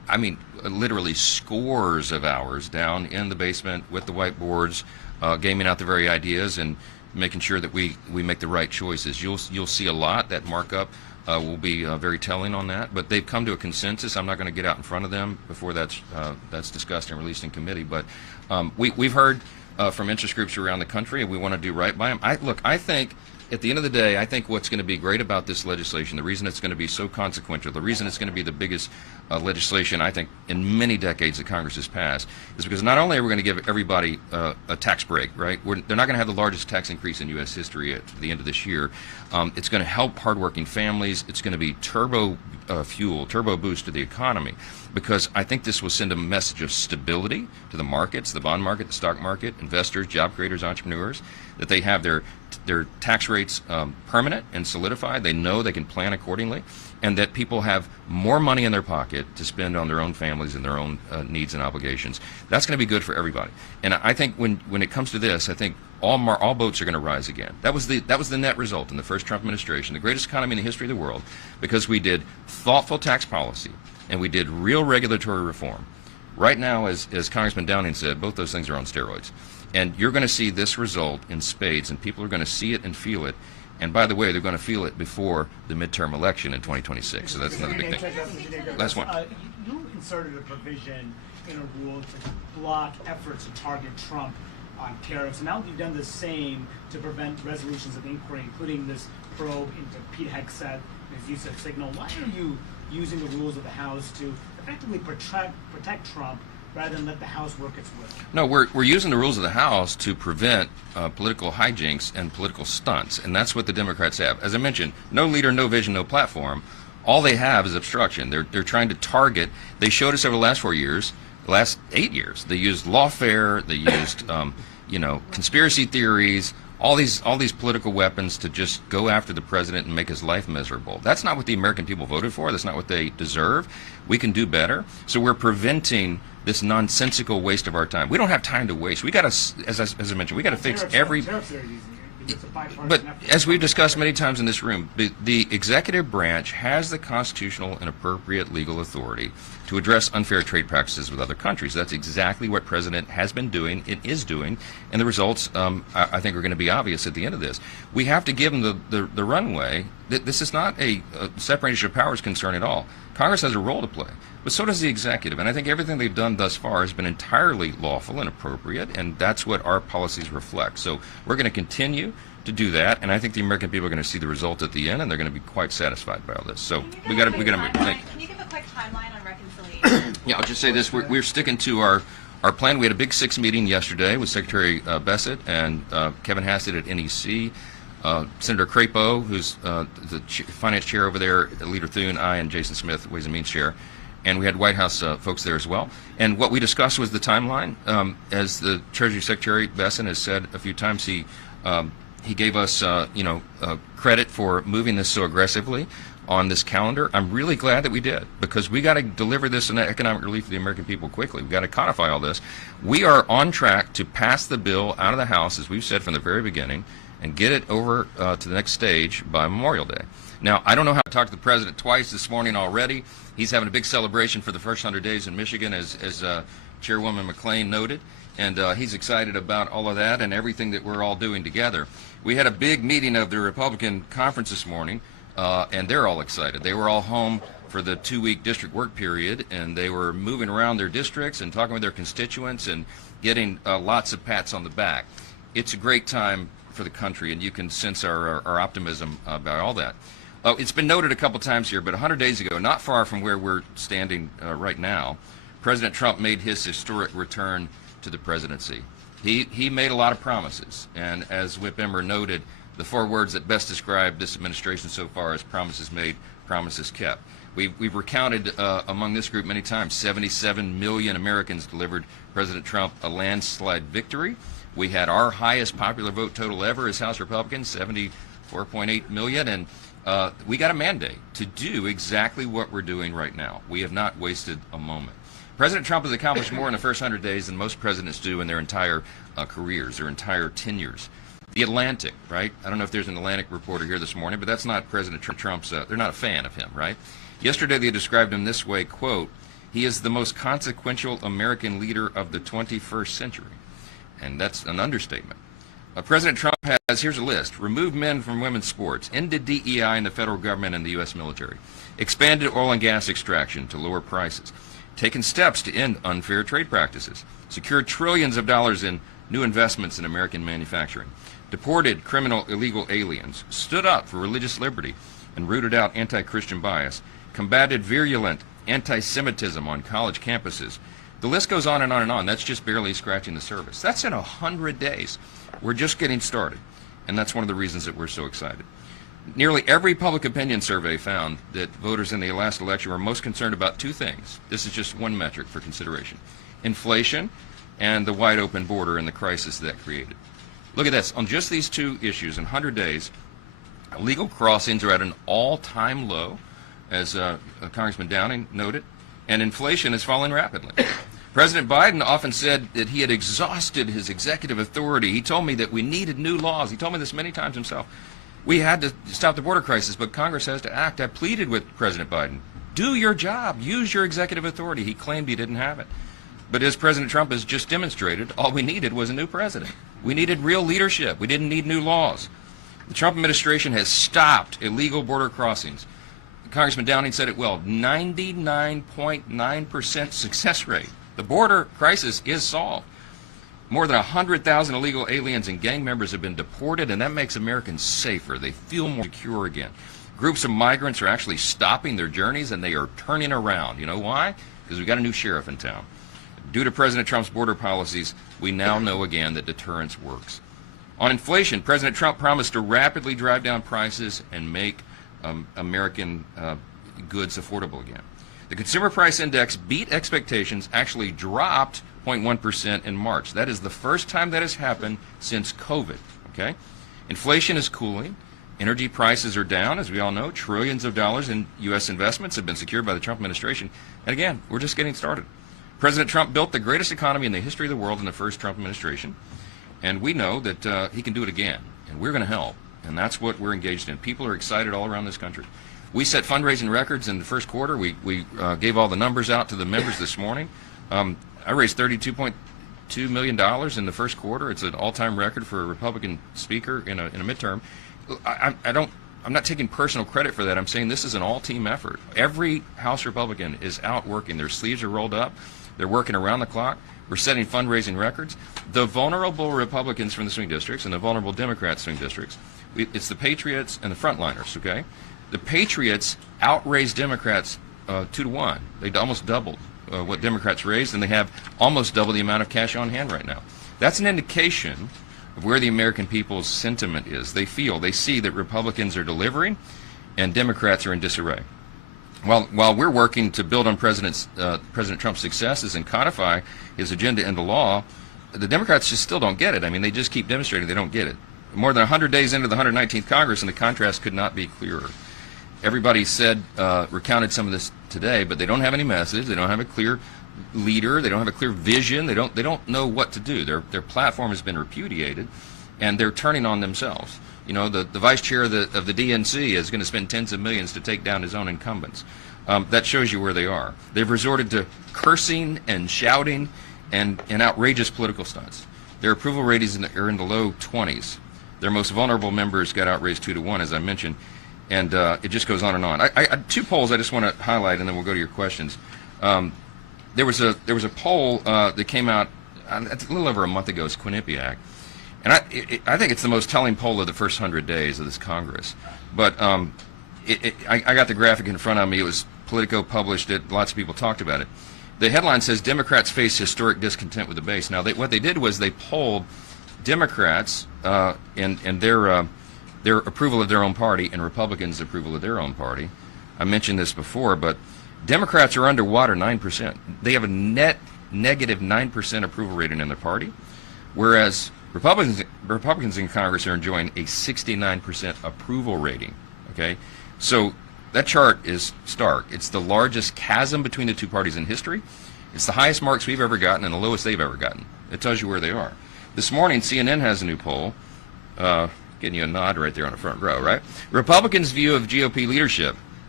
I mean, literally scores of hours down in the basement with the whiteboards, gaming out the very ideas and making sure that we make the right choices. You'll see a lot. That markup will be very telling on that. But they've come to a consensus. I'm not going to get out in front of them before that's discussed and released in committee. But we've heard from interest groups around the country, and we want to do right by them. I think at the end of the day, I think what's going to be great about this legislation, the reason it's going to be so consequential, the reason it's going to be the biggest legislation, I think, in many decades that Congress has passed, is because not only are we going to give everybody a tax break, right? They're not going to have the largest tax increase in U.S. history at the end of this year. It's going to help hardworking families. It's going to be turbo boost to the economy, because I think this will send a message of stability to the markets, the bond market, the stock market, investors, job creators, entrepreneurs, that they have their tax rates permanent and solidified. They know they can plan accordingly, and that people have more money in their pocket to spend on their own families and their own needs and obligations. That's going to be good for everybody. And I think when it comes to this, I think all boats are going to rise again. That was the net result in the first Trump administration, the greatest economy in the history of the world, because we did thoughtful tax policy and we did real regulatory reform. Right now, as Congressman Downing said, both those things are on steroids. And you're going to see this result in spades, and people are going to see it and feel it. And by the way, they're going to feel it before the midterm election in 2026. So that's another big thing. Last one. You inserted a provision in a rule to block efforts to target Trump on tariffs. And now you've done the same to prevent resolutions of inquiry, including this probe into Pete Hegseth and his use of Signal. Why are you using the rules of the House to effectively protect Trump rather than let the House work its will? No, we're using the rules of the House to prevent political hijinks and political stunts, and that's what the Democrats have. As I mentioned, no leader, no vision, no platform. All they have is obstruction. They're trying to target. They showed us over the last 4 years, the last 8 years. They used lawfare. They used conspiracy theories. All these political weapons to just go after the president and make his life miserable. That's not what the American people voted for. That's not what they deserve. We can do better. So we're preventing this nonsensical waste of our time. We don't have time to waste. We got to, as I mentioned, we got to fix every. But as we've discussed many times in this room, the executive branch has the constitutional and appropriate legal authority to address unfair trade practices with other countries. That's exactly what President has been doing, it is doing, and the results, I think, are going to be obvious at the end of this. We have to give them the runway. This is not a separation of powers concern at all. Congress has a role to play, but so does the executive, and I think everything they've done thus far has been entirely lawful and appropriate, and that's what our policies reflect. So we're going to continue to do that, and I think the American people are going to see the result at the end, and they're going to be quite satisfied by all this. So we got to move. Can you give a quick timeline on reconciliation? Yeah, I'll just say this: we're sticking to our plan. We had a Big Six meeting yesterday with Secretary Bessent and Kevin Hassett at NEC, Senator Crapo, who's the finance chair over there, Leader Thune, I, and Jason Smith, Ways and Means chair. And we had White House folks there as well. And what we discussed was the timeline. As the Treasury Secretary Bessent has said a few times, he gave us, credit for moving this so aggressively on this calendar. I'm really glad that we did, because we got to deliver this in economic relief to the American people quickly. We've got to codify all this. We are on track to pass the bill out of the House, as we've said from the very beginning, and get it over to the next stage by Memorial Day. Now, I don't know how to talk to the president twice this morning already. He's having a big celebration for the first 100 days in Michigan, as Chairwoman McClain noted. And he's excited about all of that and everything that we're all doing together. We had a big meeting of the Republican conference this morning, and they're all excited. They were all home for the 2-week district work period, and they were moving around their districts and talking with their constituents and getting lots of pats on the back. It's a great time for the country, and you can sense our optimism about all that. It's been noted a couple times here, but 100 days ago, not far from where we're standing right now, President Trump made his historic return to the presidency. He made a lot of promises, and as Whip Emmer noted, the 4 words that best describe this administration so far is promises made, promises kept. We've recounted among this group many times, 77 million Americans delivered President Trump a landslide victory. We had our highest popular vote total ever as House Republicans, 74.8 million, and we got a mandate to do exactly what we're doing right now. We have not wasted a moment. President Trump has accomplished more in the first 100 days than most presidents do in their entire careers, their entire tenures. The Atlantic, right? I don't know if there's an Atlantic reporter here this morning, but that's not President Trump's, they're not a fan of him, right? Yesterday they described him this way, quote, He is the most consequential American leader of the 21st century. And that's an understatement. President Trump has, here's a list, removed men from women's sports, ended DEI in the federal government and the U.S. military, expanded oil and gas extraction to lower prices, taken steps to end unfair trade practices, secured trillions of dollars in new investments in American manufacturing, deported criminal illegal aliens, stood up for religious liberty and rooted out anti-Christian bias, combated virulent anti-Semitism on college campuses. The list goes on and on and on. That's just barely scratching the surface. That's in 100 days. We're just getting started, and that's one of the reasons that we're so excited. Nearly every public opinion survey found that voters in the last election were most concerned about two things. This is just one metric for consideration: inflation and the wide open border and the crisis that created. Look at this. On just these two issues, in 100 days, illegal crossings are at an all-time low, as Congressman Downing noted, and inflation is falling rapidly. President Biden often said that he had exhausted his executive authority. He told me that we needed new laws. He told me this many times himself. We had to stop the border crisis, but Congress has to act. I pleaded with President Biden, do your job, use your executive authority. He claimed he didn't have it. But as President Trump has just demonstrated, all we needed was a new president. We needed real leadership. We didn't need new laws. The Trump administration has stopped illegal border crossings. Congressman Downing said it well, 99.9% success rate. The border crisis is solved. More than 100,000 illegal aliens and gang members have been deported, and that makes Americans safer. They feel more secure again. Groups of migrants are actually stopping their journeys, and they are turning around. You know why? Because we've got a new sheriff in town. Due to President Trump's border policies, we now know again that deterrence works. On inflation, President Trump promised to rapidly drive down prices and make American goods affordable again. The Consumer Price Index beat expectations, actually dropped 0.1% in March. That is the first time that has happened since COVID. Okay? Inflation is cooling. Energy prices are down, as we all know. Trillions of dollars in U.S. investments have been secured by the Trump administration. And again, we're just getting started. President Trump built the greatest economy in the history of the world in the first Trump administration. And we know that he can do it again. And we're going to help. And that's what we're engaged in. People are excited all around this country. We set fundraising records in the first quarter. We gave all the numbers out to the members this morning. I raised $32.2 million in the first quarter. It's an all-time record for a Republican speaker in a midterm. I'm not taking personal credit for that. I'm saying this is an all-team effort. Every House Republican is out working. Their sleeves are rolled up. They're working around the clock. We're setting fundraising records. The vulnerable Republicans from the swing districts and the vulnerable Democrat swing districts, it's the Patriots and the frontliners, okay? The Patriots outraised Democrats 2-1. They almost doubled what Democrats raised, and they have almost double the amount of cash on hand right now. That's an indication of where the American people's sentiment is. They see that Republicans are delivering and Democrats are in disarray. While we're working to build on President Trump's successes and codify his agenda into law, the Democrats just still don't get it. I mean, they just keep demonstrating they don't get it. More than 100 days into the 119th Congress, and the contrast could not be clearer. Everybody said, recounted some of this today, but they don't have any message. They don't have a clear leader. They don't have a clear vision. They don't know what to do. Their platform has been repudiated, and they're turning on themselves. You know, the vice chair of the DNC is going to spend tens of millions to take down his own incumbents. That shows you where they are. They've resorted to cursing and shouting and outrageous political stunts. Their approval ratings are in the low 20s. Their most vulnerable members got outraised 2-1, as I mentioned, and it just goes on and on. Two polls I just want to highlight, and then we'll go to your questions. There was a poll that came out a little over a month ago. It's Quinnipiac, and I think it's the most telling poll of the first 100 days of this Congress. But I got the graphic in front of me. It was Politico published it. Lots of people talked about it. The headline says Democrats face historic discontent with the base. Now, what they did was they polled Democrats and their approval of their own party and Republicans' approval of their own party. I mentioned this before, but Democrats are underwater 9%. They have a net negative 9% approval rating in their party, whereas Republicans in Congress are enjoying a 69% approval rating. Okay, so that chart is stark. It's the largest chasm between the two parties in history. It's the highest marks we've ever gotten and the lowest they've ever gotten. It tells you where they are. This morning, CNN has a new poll, getting you a nod right there on the front row, right? Republicans' view of GOP leadership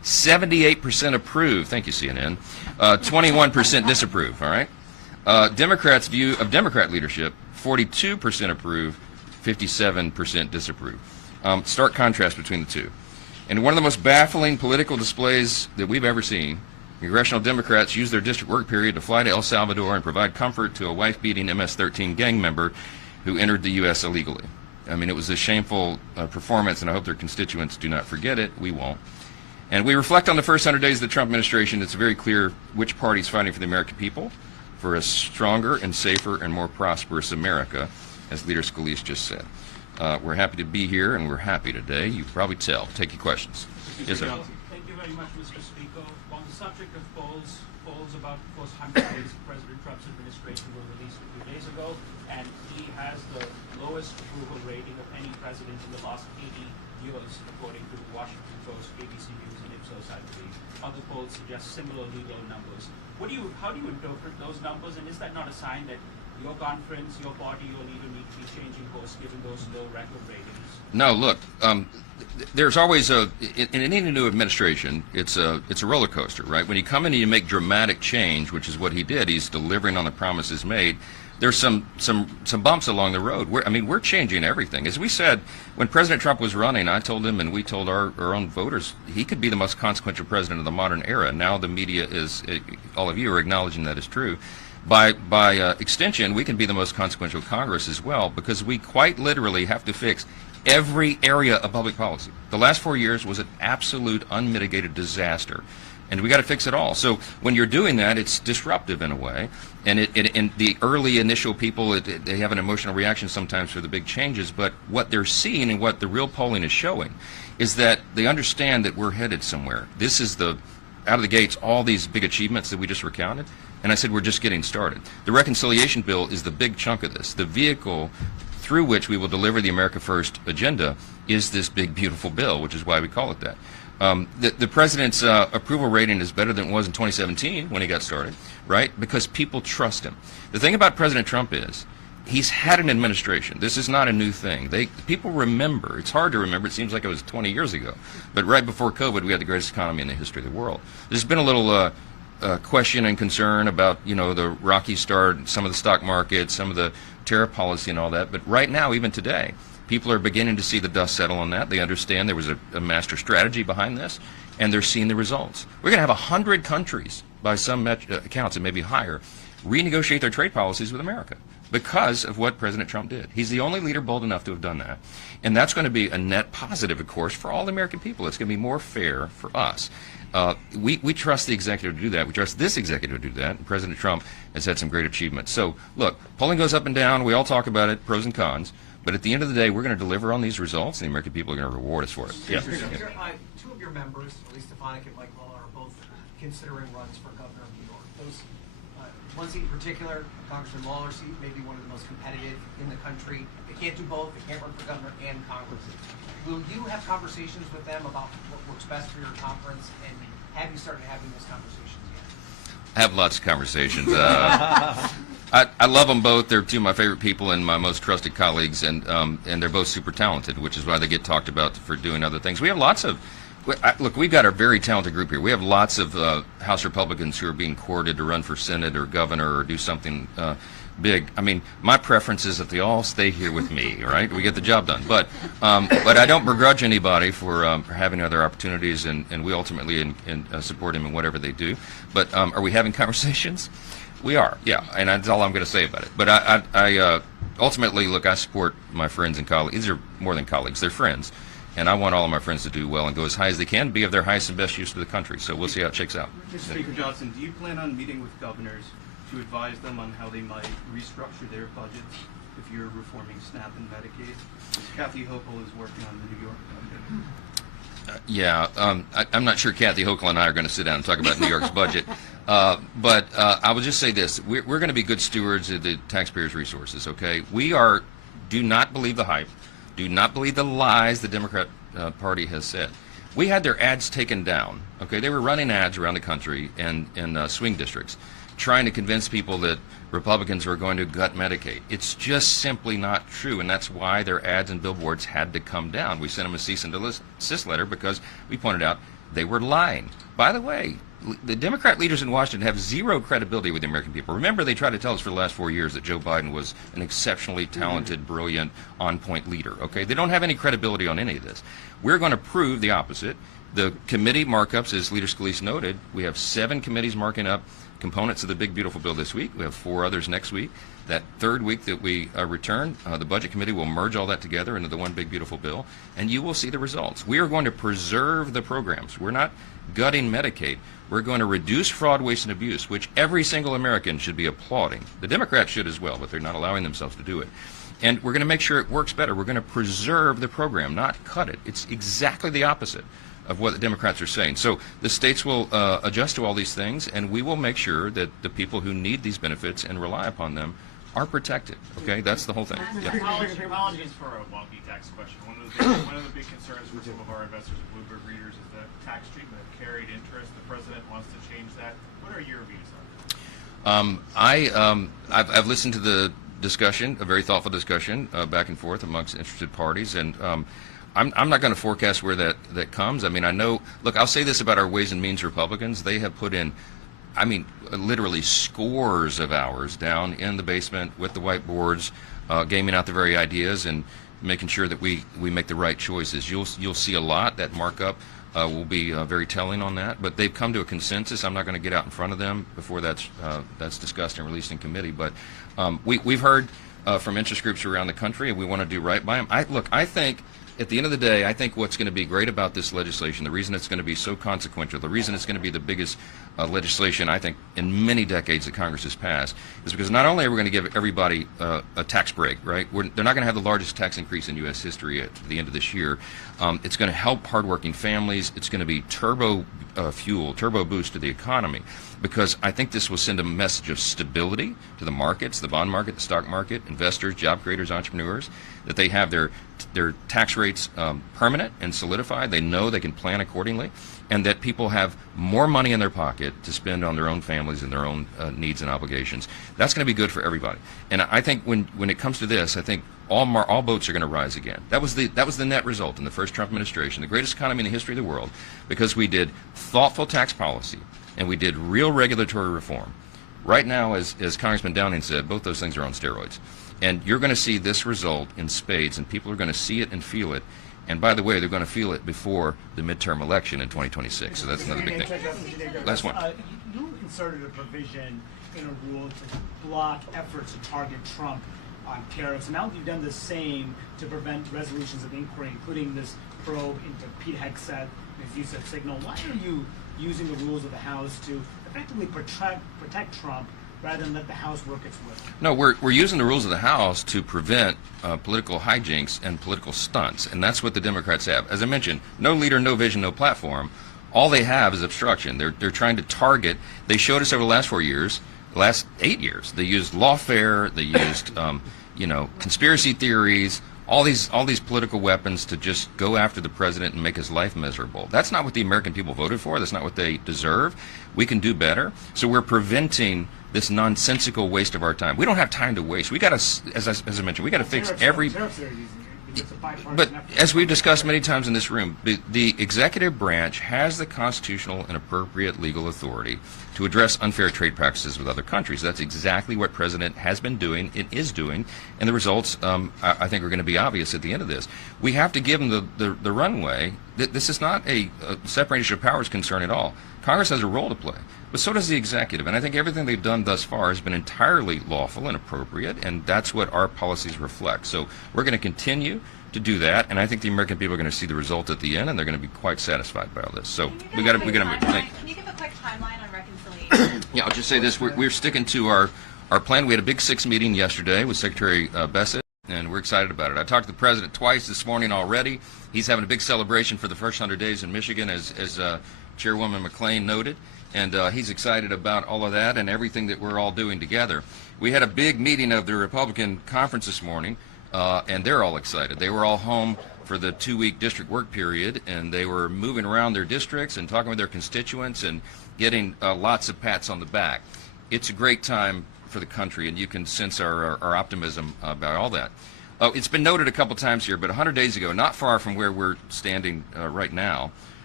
78% approve. Thank you, CNN. 21% disapprove. All right. Democrats' view of Democrat leadership: 42% approve, 57% disapprove. Stark contrast between the two. And one of the most baffling political displays that we've ever seen, congressional Democrats used their district work period to fly to El Salvador and provide comfort to a wife-beating MS-13 gang member who entered the U.S. illegally. I mean, it was a shameful performance, and I hope their constituents do not forget it. We won't. And we reflect on the first 100 days of the Trump administration. It's very clear which party is fighting for the American people, for a stronger and safer and more prosperous America, as Leader Scalise just said. We're happy to be here, and we're happy today. You can probably tell. Take your questions. Yes, sir. Thank you very much, Mr. Speaker. On the subject of polls about the first 100 days of President Trump's administration were released a few days ago, and he has the lowest approval rating of any president in the last 80 years, according to the Washington Post, ABC News, and Ipsos, I believe. Other polls suggest similarly low numbers. How do you interpret those numbers, and is that not a sign that your conference, your party, your leader need to be changing course given those low record ratings? No, look, there's always in any new administration, it's a roller coaster, right? When you come in and you make dramatic change, which is what he did, he's delivering on the promises made. There's some bumps along the road. We're changing everything. As we said, when President Trump was running, I told him, and we told our own voters, he could be the most consequential president of the modern era. Now the media is, all of you are acknowledging that is true. By extension, we can be the most consequential Congress as well, because we quite literally have to fix every area of public policy. The last 4 years was an absolute unmitigated disaster, and we got to fix it all. So when you're doing that, it's disruptive in a way, and the early initial people, they have an emotional reaction sometimes for the big changes, but what they're seeing and what the real polling is showing is that they understand that we're headed somewhere. This is out of the gates, all these big achievements that we just recounted. And I said, we're just getting started. The reconciliation bill is the big chunk of this. The vehicle through which we will deliver the America First agenda is this big, beautiful bill, which is why we call it that. The president's approval rating is better than it was in 2017 when he got started, right? Because people trust him. The thing about President Trump is he's had an administration. This is not a new thing. People remember. It's hard to remember. It seems like it was 20 years ago. But right before COVID, we had the greatest economy in the history of the world. There's been a little question and concern about, the rocky start, some of the stock market, some of the tariff policy and all that. But right now, even today, people are beginning to see the dust settle on that. They understand there was a master strategy behind this, and they're seeing the results. We're going to have 100 countries, by some accounts, and maybe higher, renegotiate their trade policies with America because of what President Trump did. He's the only leader bold enough to have done that. And that's going to be a net positive, of course, for all the American people. It's going to be more fair for us. We trust the executive to do that. We trust this executive to do that. And President Trump has had some great achievements. So, look, polling goes up and down. We all talk about it, pros and cons. But at the end of the day, we're going to deliver on these results, and the American people are going to reward us for it. Yeah. Two of your members, Elise Stefanik and Mike Lawler, are both considering runs for governor of New York. Those one seat in particular, Congressman Lawler's seat, may be one of the most competitive in the country. They can't do both. They can't run for governor and Congress. Will you have conversations with them about what works best for your conference, and have you started having those conversations yet? I have lots of conversations. I love them both. They're two of my favorite people and my most trusted colleagues, and they're both super talented, which is why they get talked about for doing other things. We have lots of, look, we've got a very talented group here. We have lots of House Republicans who are being courted to run for Senate or governor or do something big. I mean, my preference is that they all stay here with me, right? We get the job done. But I don't begrudge anybody for having other opportunities, and we ultimately support them in whatever they do. But are we having conversations? We are, yeah, and that's all I'm going to say about it. But I ultimately, look, I support my friends and colleagues. These are more than colleagues; they're friends, and I want all of my friends to do well and go as high as they can, be of their highest and best use to the country. So we'll see how it shakes out. Mr. Speaker Johnson, do you plan on meeting with governors to advise them on how they might restructure their budgets if you're reforming SNAP and Medicaid? Kathy Hochul is working on the New York budget. I'm not sure Kathy Hochul and I are going to sit down and talk about New York's budget. But I will just say this. We're going to be good stewards of the taxpayers' resources, okay? Do not believe the hype. Do not believe the lies the Democrat Party has said. We had their ads taken down, okay? They were running ads around the country in swing districts trying to convince people that Republicans were going to gut Medicaid. It's just simply not true, and that's why their ads and billboards had to come down. We sent them a cease and desist letter because we pointed out They were lying. By the way, the Democrat leaders in Washington have zero credibility with the American people. Remember, they tried to tell us for the last 4 years that Joe Biden was an exceptionally talented, brilliant, on-point leader. Okay, they don't have any credibility on any of this. We're going to prove the opposite. The committee markups, as Leader Scalise noted, we have 7 committees marking up components of the big, beautiful bill this week. We have 4 others next week. That third week that we return, the Budget Committee will merge all that together into the one big, beautiful bill, and you will see the results. We are going to preserve the programs. We're not gutting Medicaid. We're going to reduce fraud, waste, and abuse, which every single American should be applauding. The Democrats should as well, but they're not allowing themselves to do it. And we're going to make sure it works better. We're going to preserve the program, not cut it. It's exactly the opposite of what the Democrats are saying. So the states will adjust to all these things, and we will make sure that the people who need these benefits and rely upon them are protected. Okay, that's the whole thing. Yeah. Apologies for a wonky tax question. One of the big concerns for some of our investors and Bloomberg readers is the tax treatment of carried interest. The president wants to change that. What are your views on that? I've listened to the discussion, a very thoughtful discussion back and forth amongst interested parties, and I'm not going to forecast where that comes. I mean, I know. Look, I'll say this about our Ways and Means Republicans: they have put in, I mean, literally scores of hours down in the basement with the whiteboards, gaming out the very ideas and making sure that we make the right choices. You'll see a lot. That markup will be very telling on that. But they've come to a consensus. I'm not going to get out in front of them before that's discussed and released in committee. But we've heard from interest groups around the country, and we want to do right by them. I think. At the end of the day, I think what's going to be great about this legislation, the reason it's going to be so consequential, the reason it's going to be the biggest legislation, I think, in many decades that Congress has passed, is because not only are we going to give everybody a tax break, right? They're not going to have the largest tax increase in U.S. history at the end of this year. It's going to help hardworking families. It's going to be turbo boost to the economy, because I think this will send a message of stability to the markets, the bond market, the stock market, investors, job creators, entrepreneurs, that they have their tax rates permanent and solidified. They know they can plan accordingly, and that people have more money in their pocket to spend on their own families and their own needs and obligations. That's going to be good for everybody. And I think when it comes to this, I think all boats are going to rise again. That was the net result in the first Trump administration, the greatest economy in the history of the world, because we did thoughtful tax policy and we did real regulatory reform. Right now, as Congressman Downing said, both those things are on steroids. And you're going to see this result in spades, and people are going to see it and feel it. And by the way, they're going to feel it before the midterm election in 2026. So that's another big thing. Last one. You inserted a provision in a rule to block efforts to target Trump on tariffs. And now you've done the same to prevent resolutions of inquiry, including this probe into Pete Hegseth, his use of Signal. Why are you using the rules of the House to effectively protect Trump rather than let the House work its will? No, we're using the rules of the House to prevent political hijinks and political stunts, and that's what the Democrats have. As I mentioned, no leader, no vision, no platform. All they have is obstruction. They're trying to target. They showed us over the last 4 years, the last 8 years. They used lawfare. They used conspiracy theories. All these political weapons to just go after the president and make his life miserable. That's not what the American people voted for. That's not what they deserve. We can do better. So we're preventing this nonsensical waste of our time. We don't have time to waste. We got to, as I mentioned, we got to fix every. But as we've discussed many times in this room, the executive branch has the constitutional and appropriate legal authority to address unfair trade practices with other countries. That's exactly what President has been doing, it is doing, and the results, I think, are going to be obvious at the end of this. We have to give them the runway. This is not a separation of powers concern at all. Congress has a role to play, but so does the executive, and I think everything they've done thus far has been entirely lawful and appropriate, and that's what our policies reflect. So we're going to continue to do that, and I think the American people are going to see the result at the end, and they're going to be quite satisfied by all this. So we got to move. Can you give a quick timeline on reconciliation? Yeah, I'll just say this: we're sticking to our plan. We had a big 6 meeting yesterday with Secretary Bessett, and we're excited about it. I talked to the president twice this morning already. He's having a big celebration for the first 100 days in Michigan, as Chairwoman McClain noted, and he's excited about all of that and everything that we're all doing together. We had a big meeting of the Republican conference this morning, and they're all excited. They were all home for the 2-week district work period, and they were moving around their districts and talking with their constituents and getting lots of pats on the back. It's a great time for the country, and you can sense our optimism about all that. It's been noted a couple times here, but 100 days ago, not far from where we're standing right now,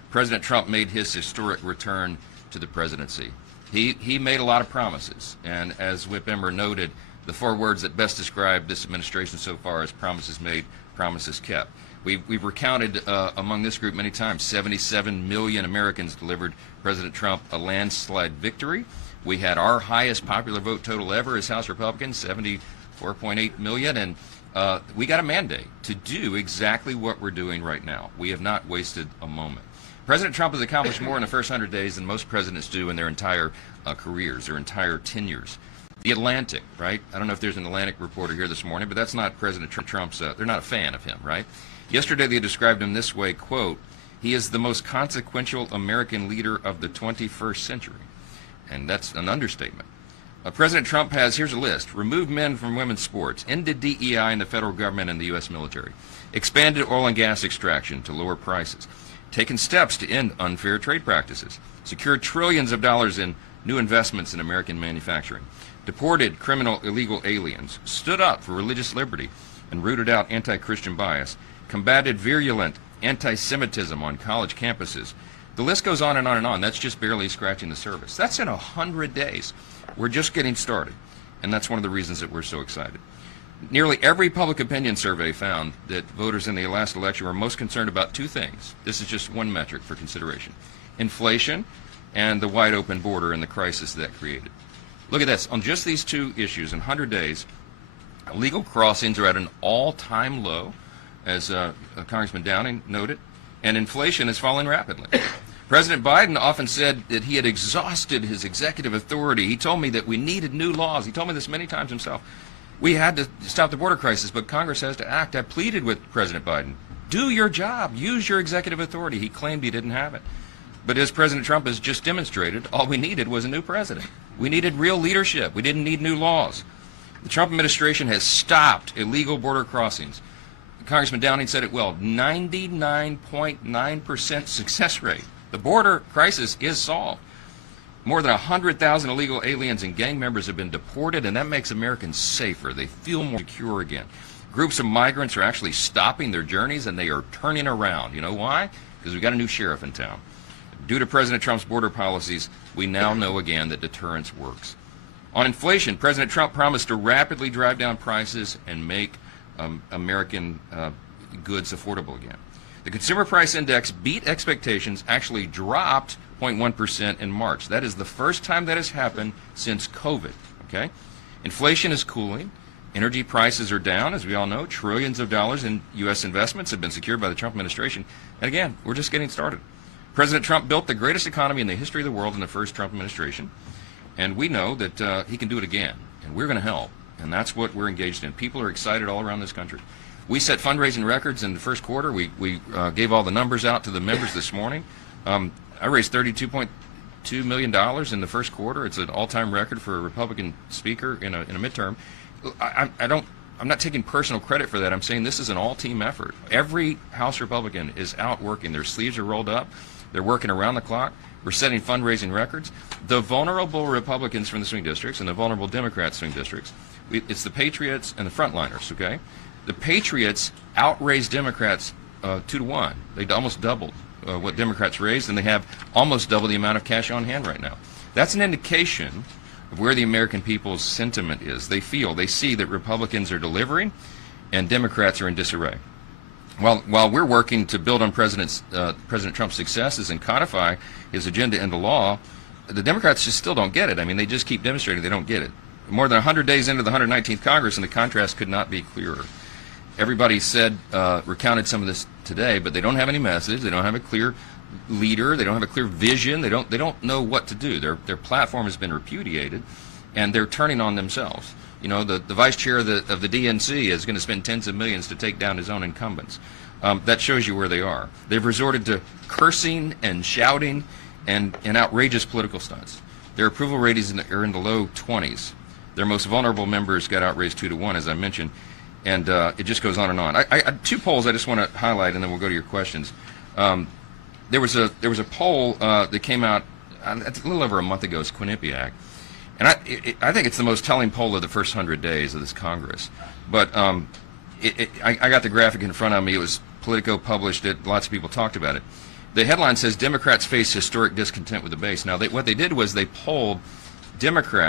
President Trump made his historic return to the presidency. He made a lot of promises, and as Whip Emmer noted, the 4 words that best describe this administration so far is promises made, promises kept. We've recounted among this group many times, 77 million Americans delivered President Trump a landslide victory. We had our highest popular vote total ever as House Republicans, 74.8 million, and we got a mandate to do exactly what we're doing right now. We have not wasted a moment. President Trump has accomplished more in the first 100 days than most presidents do in their entire careers, their entire tenures. The Atlantic, right? I don't know if there's an Atlantic reporter here this morning, but that's not President Trump's, they're not a fan of him, right? Yesterday they described him this way, quote, "He is the most consequential American leader of the 21st century." And that's an understatement. President Trump has, here's a list, removed men from women's sports, ended DEI in the federal government and the U.S. military, expanded oil and gas extraction to lower prices, taken steps to end unfair trade practices, secured trillions of dollars in new investments in American manufacturing, deported criminal illegal aliens, stood up for religious liberty and rooted out anti-Christian bias, combated virulent anti-Semitism on college campuses. The list goes on and on and on. That's just barely scratching the surface. That's in 100 days. We're just getting started, and that's one of the reasons that we're so excited. Nearly every public opinion survey found that voters in the last election were most concerned about 2 things. This is just one metric for consideration: inflation and the wide open border and the crisis that created. Look at this. On just these 2 issues, in 100 days, illegal crossings are at an all-time low, as Congressman Downing noted, and inflation is falling rapidly. President Biden often said that he had exhausted his executive authority. He told me that we needed new laws. He told me this many times himself. We had to stop the border crisis, but Congress has to act. I pleaded with President Biden, do your job, use your executive authority. He claimed he didn't have it. But as President Trump has just demonstrated, all we needed was a new president. We needed real leadership. We didn't need new laws. The Trump administration has stopped illegal border crossings. Congressman Downing said it well, 99.9% success rate. The border crisis is solved. More than 100,000 illegal aliens and gang members have been deported, and that makes Americans safer. They feel more secure again. Groups of migrants are actually stopping their journeys, and they are turning around. You know why? Because we've got a new sheriff in town. Due to President Trump's border policies, we now know again that deterrence works. On inflation, President Trump promised to rapidly drive down prices and make American goods affordable again. The Consumer Price Index beat expectations, actually dropped 0.1% in March. That is the first time that has happened since COVID, okay? Inflation is cooling. Energy prices are down, as we all know. Trillions of dollars in U.S. investments have been secured by the Trump administration. And again, we're just getting started. President Trump built the greatest economy in the history of the world in the first Trump administration. And we know that he can do it again. And we're going to help. And that's what we're engaged in. People are excited all around this country. We set fundraising records in the first quarter. We gave all the numbers out to the members this morning. I raised $32.2 million in the first quarter. It's an all-time record for a Republican speaker in a midterm. I'm not taking personal credit for that. I'm saying this is an all-team effort. Every House Republican is out working. Their sleeves are rolled up. They're working around the clock. We're setting fundraising records. The vulnerable Republicans from the swing districts and the vulnerable Democrat swing districts, it's the Patriots and the frontliners, okay? The Patriots outraised Democrats 2-1. They almost doubled what Democrats raised, and they have almost double the amount of cash on hand right now. That's an indication of where the American people's sentiment is. They see that Republicans are delivering and Democrats are in disarray. While we're working to build on President Trump's successes and codify his agenda into law, the Democrats just still don't get it. I mean, they just keep demonstrating they don't get it. More than 100 days into the 119th Congress, and the contrast could not be clearer. Everybody recounted some of this today, but they don't have any message. They don't have a clear leader. They don't have a clear vision. They don't know what to do. Their platform has been repudiated, and they're turning on themselves. You know, the vice chair of the DNC is going to spend tens of millions to take down his own incumbents. That shows you where they are. They've resorted to cursing and shouting and outrageous political stunts. Their approval ratings are in the low 20s. Their most vulnerable members got outraised 2-1, as I mentioned, and it just goes on and on. I two polls I just want to highlight, and then we'll go to your questions. There was a poll that came out a little over a month ago. It's Quinnipiac, and I think it's the most telling poll of the first 100 days of this Congress. But I got the graphic in front of me. It was Politico published it. Lots of people talked about it. The headline says Democrats face historic discontent with the base. Now, what they did was they polled Democrats